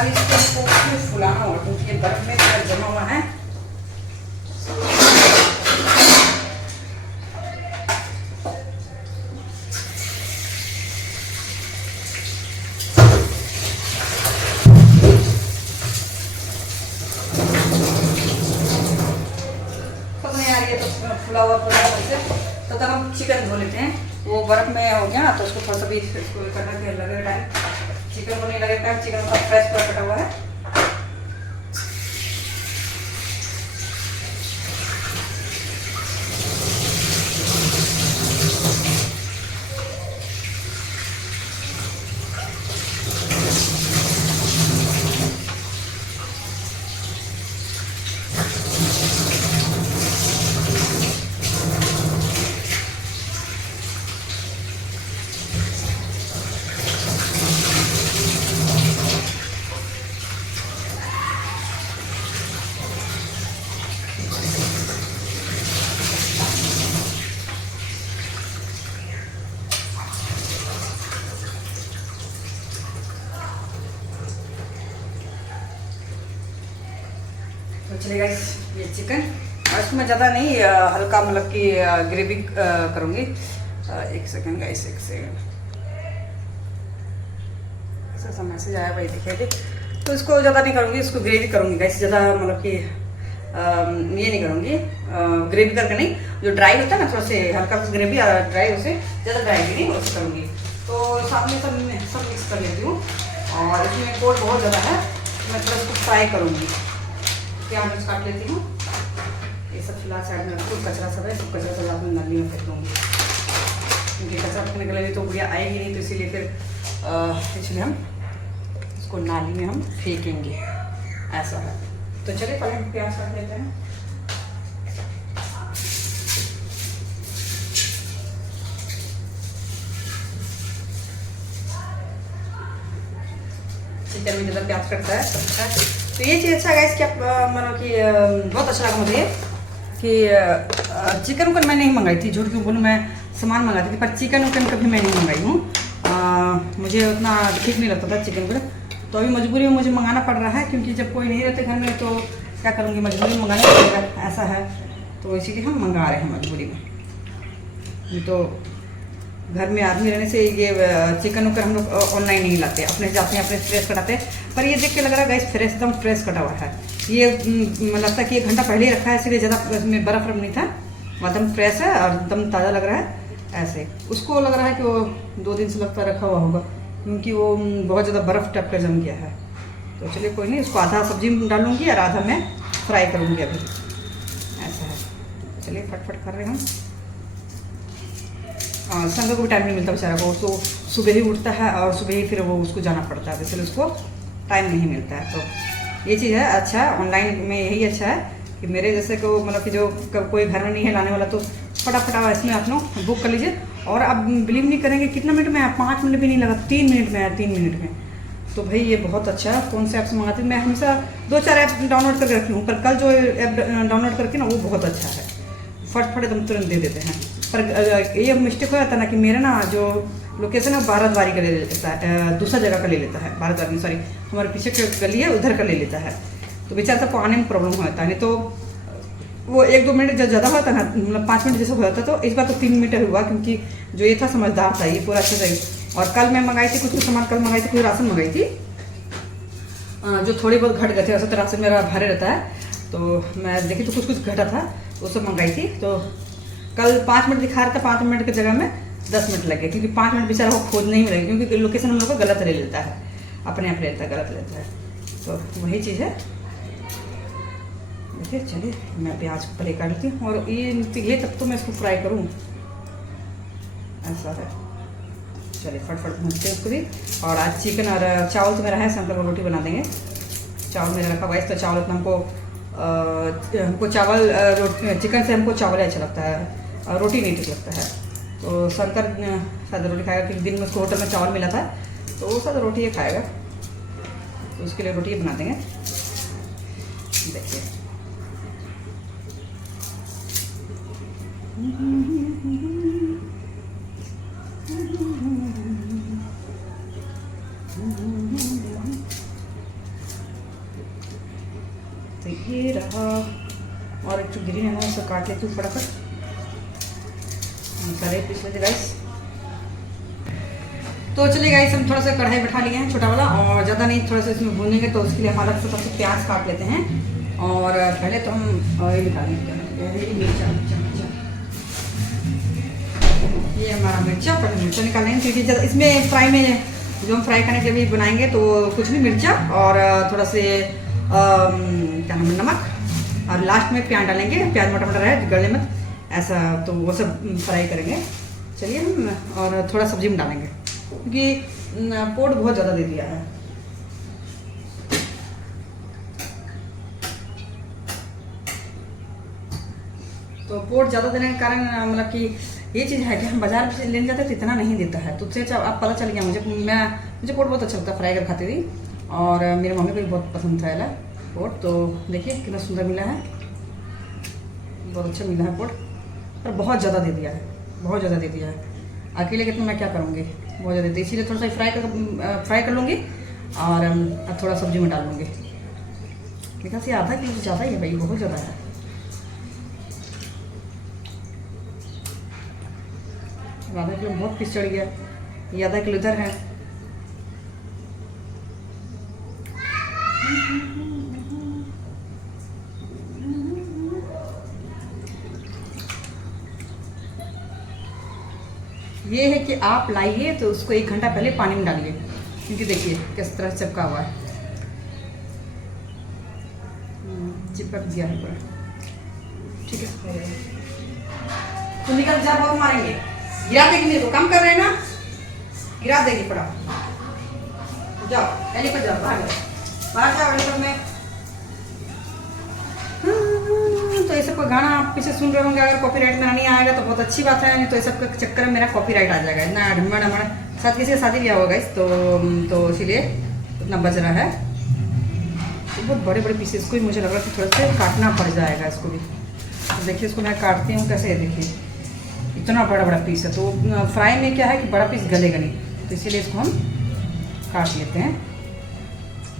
इसको फुलाना होगा, क्योंकि ये बर्फ में जमा हुआ है। सब नहीं आ रही है तो फुला हुआ से तो तब हम चिकन धो लेते हैं। वो बर्फ में हो गया ना, तो उसको थोड़ा सा भी इसको करना के लगेगा टाइम। चिकन को नहीं लगेगा टाइम, चिकन का फ्रेश पूरा कटा हुआ है। तो चलेगा ये चिकन, और इसको मैं ज़्यादा नहीं हल्का मतलब कि ग्रेवी करूँगी। एक सेकंड गाइस, एक सेकंड, ऐसा सा मैसेज आया भाई, देखिए। तो इसको ज़्यादा नहीं करूँगी, इसको ग्रेवी करूँगी गाइस। ज़्यादा मतलब कि ये नहीं करूँगी, ग्रेवी करके नहीं, जो ड्राई होता है ना थोड़ा से हल्का सा ग्रेवी और ड्राई, उसे ज़्यादा ड्राई भी नहीं वैसे करूँगी। तो साथ में सब मिक्स कर लेती हूँ। और इसमें कोट बहुत ज़्यादा है, मैं थोड़ा इसको फ्राई करूँगी। प्याज काट लेती हूँ। ये सब फिलहाल साइड में रखूँ। कचरा सब है, सब कचरा सब रात में नली में फेंक दूँगी, क्योंकि कचरा फेंकने के लिए तो गुड़िया आएगी नहीं, तो इसीलिए फिर इसलिए हम इसको नाली में हम फेंकेंगे, ऐसा है। तो चलिए पहले हम प्याज काट लेते हैं। चिकन में ज़्यादा प्याज कटता है, अच्छा है। तो ये चीज़ अच्छा है कि आप मतलब कि बहुत अच्छा लगा मुझे कि चिकन उकन मैं नहीं मंगाई थी, झूठ क्यों बोलूँ, मैं सामान मंगाती थी, पर चिकन उकन कभी मैं नहीं मंगाई हूँ। मुझे उतना ठीक नहीं लगता था चिकन उकन, तो अभी मजबूरी में मुझे मंगाना पड़ रहा है, क्योंकि जब कोई नहीं रहते घर में तो क्या करूँगी, मजबूरी में मंगाना पड़ेगा, ऐसा है। तो इसीलिए हम मंगा रहे हैं मजबूरी में। तो घर में आदमी रहने से ये चिकन उकर हम लोग ऑनलाइन नहीं लाते, अपने जाते हैं, अपने फ्रेश कटाते हैं। पर ये देख के लग रहा है गाइस फ्रेश, एकदम फ्रेश कटा हुआ है। ये लगता है कि 1 घंटा पहले ही रखा है, इसलिए ज़्यादा इसमें बर्फ नहीं था, एकदम फ्रेश है और एकदम ताज़ा लग रहा है। ऐसे उसको लग रहा है कि वो 2 दिन से लगता रखा हुआ होगा, क्योंकि वो बहुत ज़्यादा बर्फ़ टाइप का जम गया है। तो चलिए कोई नहीं, उसको आधा सब्जी में डालूंगी और आधा मैं फ्राई करूँगी अभी, ऐसा है। चलिए फटफट कर रहे हैं हम। संग को भी टाइम नहीं मिलता बेचारा को, तो सुबह ही उठता है और सुबह ही फिर वो उसको जाना पड़ता है, इसलिए उसको टाइम नहीं मिलता है। तो ये चीज़ है अच्छा है ऑनलाइन में, यही अच्छा है कि मेरे जैसे को मतलब कि जो कोई घर में नहीं है लाने वाला, तो फटाफट इसमें आप लोग बुक कर लीजिए। और आप बिलीव नहीं करेंगे कितना मिनट में, 5 मिनट भी नहीं लगा, 3 मिनट में आया, 3 मिनट में। तो भाई ये बहुत अच्छा है। कौन से ऐप से मंगाती हूँ मैं, हमेशा 2-4 ऐप डाउनलोड करके रखी हूँ, पर कल जो ऐप डाउनलोड करके ना वो बहुत अच्छा है, फटफट एकदम तुरंत दे देते हैं। पर ये मिस्टेक हो जाता है ना कि मेरा ना जो लोकेशन है भारतवारी का ले लेता है, दूसरा जगह का ले लेता है, भारतवारी सॉरी हमारे पीछे गली है उधर का ले लेता है, तो बेचारा सबको आने में प्रॉब्लम हो जाता है। नहीं तो वो 1-2 मिनट जब ज़्यादा होता है ना, मतलब 5 मिनट जैसे हो जाता है, तो इस बार तो 3 मिनट हुआ, क्योंकि जो ये था समझदार था, ये पूरा अच्छा था। और कल मैं मंगाई थी कुछ सामान, कल मंगाई थी कुछ राशन मंगाई थी, जो थोड़ी बहुत घट गए थे, वैसे तो राशन मेरा भारे रहता है, तो मैं देखी तो कुछ घटा था, वो सब मंगाई थी। तो कल 5 मिनट दिखा रहा था, 5 मिनट की जगह में 10 मिनट लगे, क्योंकि 5 मिनट बेचारा वो खोद नहीं मिलेगा, क्योंकि लोकेशन हम लोग को गलत ले लेता है, अपने आप ले लेता है, गलत लेता है। तो वही चीज़ है। देखिए चलिए मैं प्याज को परे काट लेती हूँ, और ये तब तो मैं इसको फ्राई करूँ, ऐसा है। चलिए फटफट भूनते हैं उसको भी। और आज चिकन और चावल तो मेरा है, शंकर को रोटी बना देंगे। चावल मेरा रखा हुआ है, तो चावल इतना हमको चावल चिकन से हमको चावल अच्छा लगता है, और रोटी नहीं ठीक लगता है। तो शंकर शायद रोटी खाएगा, क्योंकि दिन में उसको होटल में चावल मिला था, तो वो शायद रोटी ही खाएगा, तो उसके लिए रोटी बना देंगे। देखिए तो ये रहा, और एक ग्रीन है उसको काट लेती हूँ फटाफट, निकाले पिछले गाइस। तो चलिए गाइस हम थोड़ा सा कढ़ाई बैठा लिए हैं छोटा वाला, और ज़्यादा नहीं, थोड़ा सा इसमें भूनेंगे, तो उसके लिए हम अलग से सबसे प्याज काट लेते हैं। और पहले तो हम ऑयल निकालेंगे, मिर्चा, ये हमारा मिर्चा, पहले मिर्चा निकालेंगे, क्योंकि इसमें फ्राई में जो हम फ्राई करने के लिए बनाएंगे, तो कुछ भी मिर्चा और थोड़ा से क्या नाम है, नमक, और लास्ट में प्याज डालेंगे, प्याज मोटा मोटा रहे, गले मत ऐसा, तो वो सब फ्राई करेंगे। चलिए हम और थोड़ा सब्जी में डालेंगे, क्योंकि पोट बहुत ज़्यादा दे दिया है। तो पोट ज़्यादा देने के कारण मतलब कि ये चीज़ है कि हम बाजार से लेने जाते हैं तो इतना नहीं देता है, तो उससे अब पता चल गया मुझे पोट बहुत अच्छा लगता है, फ्राई कर खाती थी, और मेरे मम्मी को भी बहुत पसंद था ये पोट। तो देखिए कितना सुंदर मिला है, बहुत अच्छा मिला है पोट, पर बहुत ज़्यादा दे दिया है, बहुत ज़्यादा दे दिया है। अकेले कितना मैं क्या करूँगी, बहुत ज़्यादा देती, इसीलिए थोड़ा सा फ्राई कर लूँगी, और थोड़ा सब्जी में डाल लूँगी। देखा से आधा किलो से ज़्यादा ही है भाई, बहुत ज़्यादा है। आधा किलो बहुत पीस चढ़ गया, ये आधा किलो इधर है। ये है कि आप लाइए तो उसको 1 घंटा पहले पानी में डालिए, क्योंकि देखिए किस तरह चिपका हुआ है, चिपक गया है पूरा। ठीक है तो निकल जा, बहुत मारेंगे, गिरा देगी मेरे को, कम कर रहे हैं ना, गिरा देगी पड़ा। जाओ पहले पर जाओ, बाहर जाओ पहले पर में। तो ये सब का गाना आप पीछे सुन रहे होंगे, अगर कॉपीराइट मेरा नहीं आएगा तो बहुत अच्छी बात है, नहीं तो ये सब के चक्कर में मेरा कॉपीराइट आ जाएगा। इतना ढमण ढमण साथ किसी का शादी भी होगा इस, तो इसीलिए उतना बज रहा है। तो बहुत बड़े बड़े पीसेस को ही मुझे लग रहा है कि थोड़ा सा काटना पड़ जाएगा इसको भी। तो देखिए इसको मैं काटती हूँ कैसे, देखिए इतना बड़ा बड़ा पीस है, तो फ्राई में क्या है कि बड़ा पीस गलेगा नहीं, तो इसीलिए इसको हम काट लेते हैं।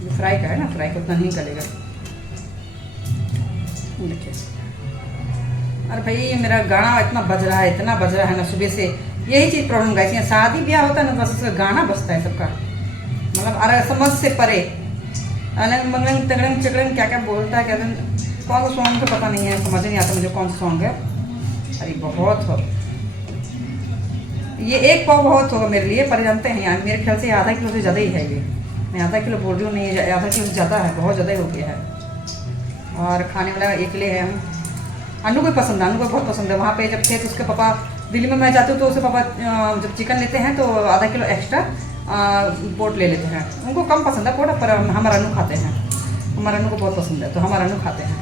फ्राई का है ना, फ्राई को उतना नहीं गलेगा। देखिए, अरे भाई मेरा गाना इतना बज रहा है, इतना बज रहा है ना सुबह से। यही चीज़ प्रॉब्लम गाइस, यहाँ शादी ब्याह होता है ना, बस उसका गाना बजता है सबका, मतलब अरे समझ से परे। अलग मंगलंग तगड़ंग चगड़ंग क्या क्या बोलता है, क्या कौन सा सॉन्ग तो पता नहीं है, समझ नहीं आता मुझे कौन सा सॉन्ग है। अरे बहुत हो, ये एक पाव बहुत होगा मेरे लिए, पर जानते हैं यार मेरे ख्याल से आधा किलो से ज़्यादा ही है ये। मैं आधा किलो बोल रही हूँ, नहीं आधा किलो से ज़्यादा है, बहुत ज़्यादा ही हो गया है। और खाने वाला अकेले है हम। अनु को पसंद है, अनु को बहुत पसंद है। वहाँ पे जब थे तो उसके पापा, दिल्ली में मैं जाती हूँ तो उसके पापा जब चिकन लेते हैं तो आधा किलो एक्स्ट्रा पोर्ट ले लेते हैं। उनको कम पसंद है पोर्ट, पर हमारा अनु खाते हैं, हमारा अनु को बहुत पसंद है तो हमारा अनु खाते हैं,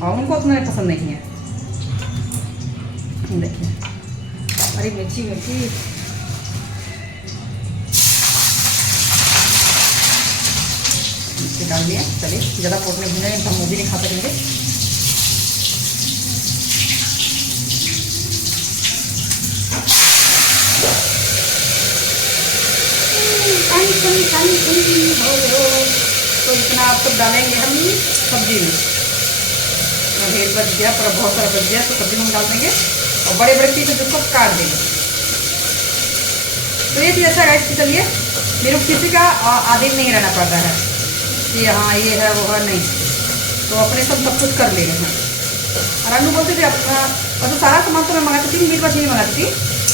और उनको उतना पसंद नहीं है। देखिए, अरे मिर्ची मिर्ची मिर्ची डाल दिया। चलिए ज़्यादा पोर्ट में भूनेंगे, हम वो भी नहीं खा सकेंगे। तो इतना आप सब डालेंगे हम सब्जी में। ढेर बच गया, पर बहुत सारा बच गया तो सब्जी में हम डाल देंगे, और बड़े बड़े पीस उसको काट देंगे। तो ये चीज़ अच्छा गाइस कि चलिए मेरे को किसी का आधीन नहीं रहना पड़ता है कि हाँ ये है वो है, नहीं, तो अपने सब कुछ कर ले रहे हैं। और अनु बोलते थे अपना, और तो सारा सामान तो मैं मंगाती थी, मीट मछली मंगाती थी,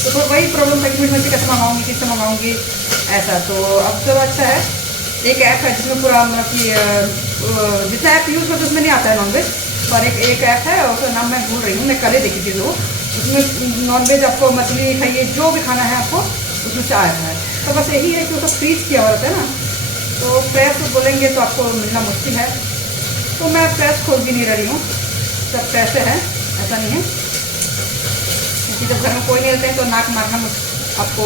तो वही प्रॉब्लम था कि मीट मछली कैसे मंगाऊंगी, किससे मंगाऊंगी ऐसा। तो अब तो अच्छा है, एक ऐप है जिसमें पूरा मतलब कि जितना ऐप यूज़ करते उसमें नहीं आता है नॉनवेज, पर एक ऐप है उसका नाम मैं भूल रही हूँ, मैं कल ही देखी थी। वो उसमें नॉनवेज आपको मछली खाइए जो भी खाना है आपको उसमें से आया है। तो बस यही है कि उसका फ्रीज किया हुआ रहता है ना, तो फ्रेश बोलेंगे तो आपको मिलना मुश्किल है। तो मैं फ्रेश खोज भी नहीं रही हूँ, सब पैसे हैं, ऐसा नहीं है। क्योंकि जब घर में कोई नहीं रहते हैं तो नाक मारना आपको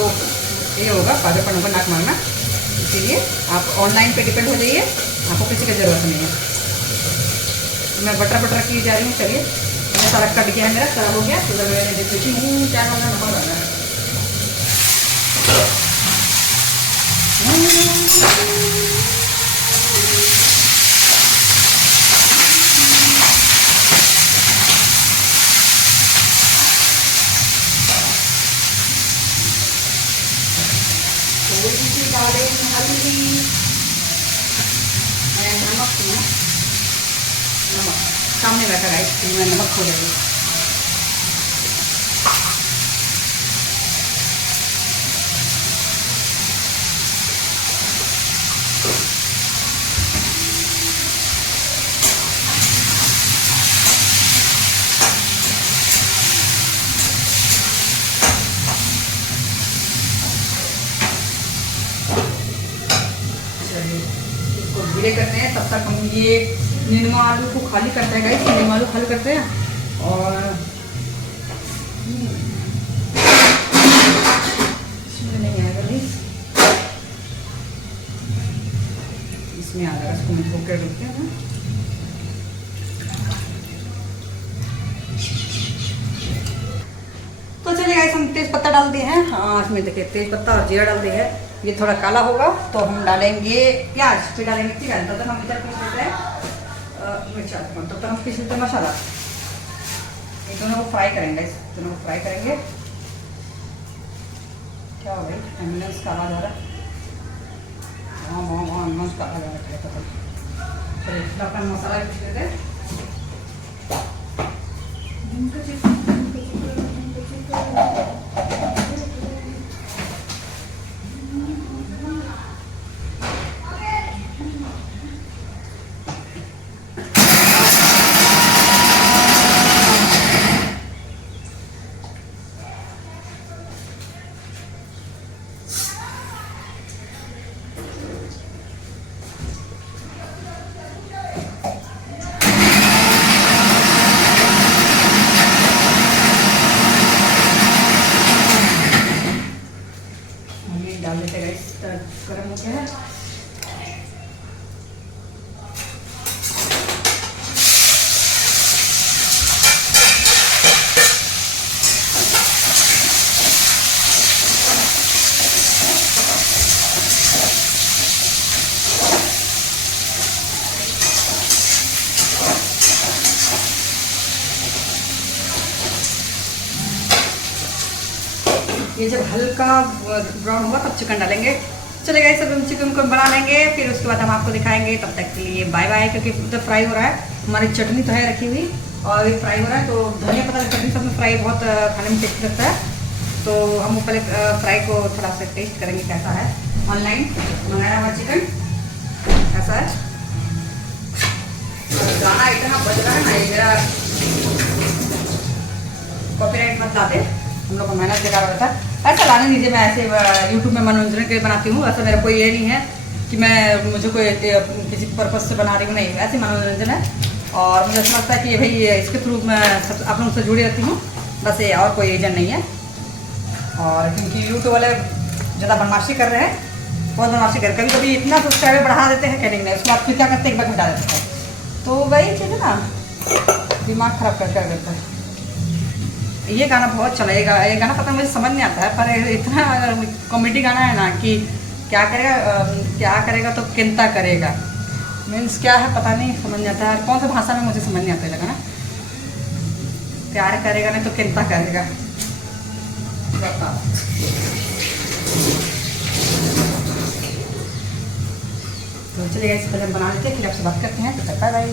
ये होगा, पागलपन होगा नाक मारना। इसीलिए आप ऑनलाइन पे डिपेंड हो जाइए, आपको किसी की ज़रूरत नहीं है। मैं बटर की जा रही हूँ। चलिए मैं सारा कट गया है, मेरा सारा हो गया, तो मैं देखती हूँ क्या करना नंबर लगा है। नमक सामने बैठा है, मैं नमक खो जाएगी। इसको धीरे करते हैं, तब तक हम ये नीनुआ आलू को खाली करते हैं गाइस, नीनुआ आलू खाली करते हैं। और इसमें नहीं आएगा भाई, इसमें आ जाएगा, इसको मैं धो के रखते हैं। तो चलिए गाइस हम तेज पत्ता डाल दिए हैं, हाँ इसमें देखिए तेज पत्ता और जीरा डाल दिए हैं। ये थोड़ा काला होगा तो हम डालेंगे प्याज, फिर डालेंगे चिकन, तब तक हम इधर पीस लेते हैं मिर्चा, तब तक हम पीस लेते हैं मसाला। ये दोनों को फ्राई करेंगे, इस दोनों को फ्राई करेंगे। क्या हो भाई, एम्बुलेंस का आवाज़ आ रहा है, वहाँ एम्बुलेंस का आवाज़ आ रहा है। चलिए अपना मसाला पीस लेते हैं। डाल देते हैं गाइस, गर्म हो गया है। ये जब हल्का ब्राउन होगा तब चिकन डालेंगे। चले गए सब, हम चिकन को बना लेंगे, फिर उसके बाद हम आपको दिखाएंगे। तब तक के लिए बाय बाय, क्योंकि उधर फ्राई हो रहा है। हमारी चटनी तो है रखी हुई और ये फ्राई हो रहा है, तो धनिया पत्ता चटनी सब में फ्राई बहुत खाने में टेस्टी लगता है। तो हम पहले फ्राई को थोड़ा सा टेस्ट करेंगे कैसा है। ऑनलाइन मंगाया हुआ चिकन ऐसा है। गाना इतना बज रहा है ना, ये मेरा कॉपीराइट मत ला दे, हम लोग को मेहनत बेकार होता है। ऐसा लाने दीजिए, मैं ऐसे यूट्यूब में मनोरंजन के लिए बनाती हूँ। ऐसा मेरा कोई ये नहीं है कि मैं मुझे कोई किसी पर्पज़ से बना रही हूँ, नहीं, ऐसे मनोरंजन है। और मुझे ऐसा लगता है कि भाई इसके थ्रू मैं सब आप लोगों से जुड़ी रहती हूँ, बस ये, और कोई रीजन नहीं है। और क्योंकि यूट्यूब वाले ज़्यादा बदमाशी कर रहे हैं, बहुत बदमाशी कर, कभी कभी इतना सब्सक्राइबर बढ़ा देते हैं कहने नहीं, उसके बाद फिर क्या करते हैं, एक बार घटा देते हैं। तो वही चीज़ है ना, दिमाग खराब कर देता है। ये गाना बहुत चलेगा, ये गाना पता मुझे समझ नहीं आता है, पर इतना कॉमेडी गाना है ना कि क्या करेगा तो चिंता करेगा, मीन्स क्या है पता नहीं, समझ नहीं आता है कौन सा भाषा में, मुझे समझ नहीं आता है गाना। प्यार करेगा नहीं तो चिंता करेगा, तो चलिए इस पहले हम बना लेते हैं, फिर आपसे बात करते हैं। तो बाय बाय।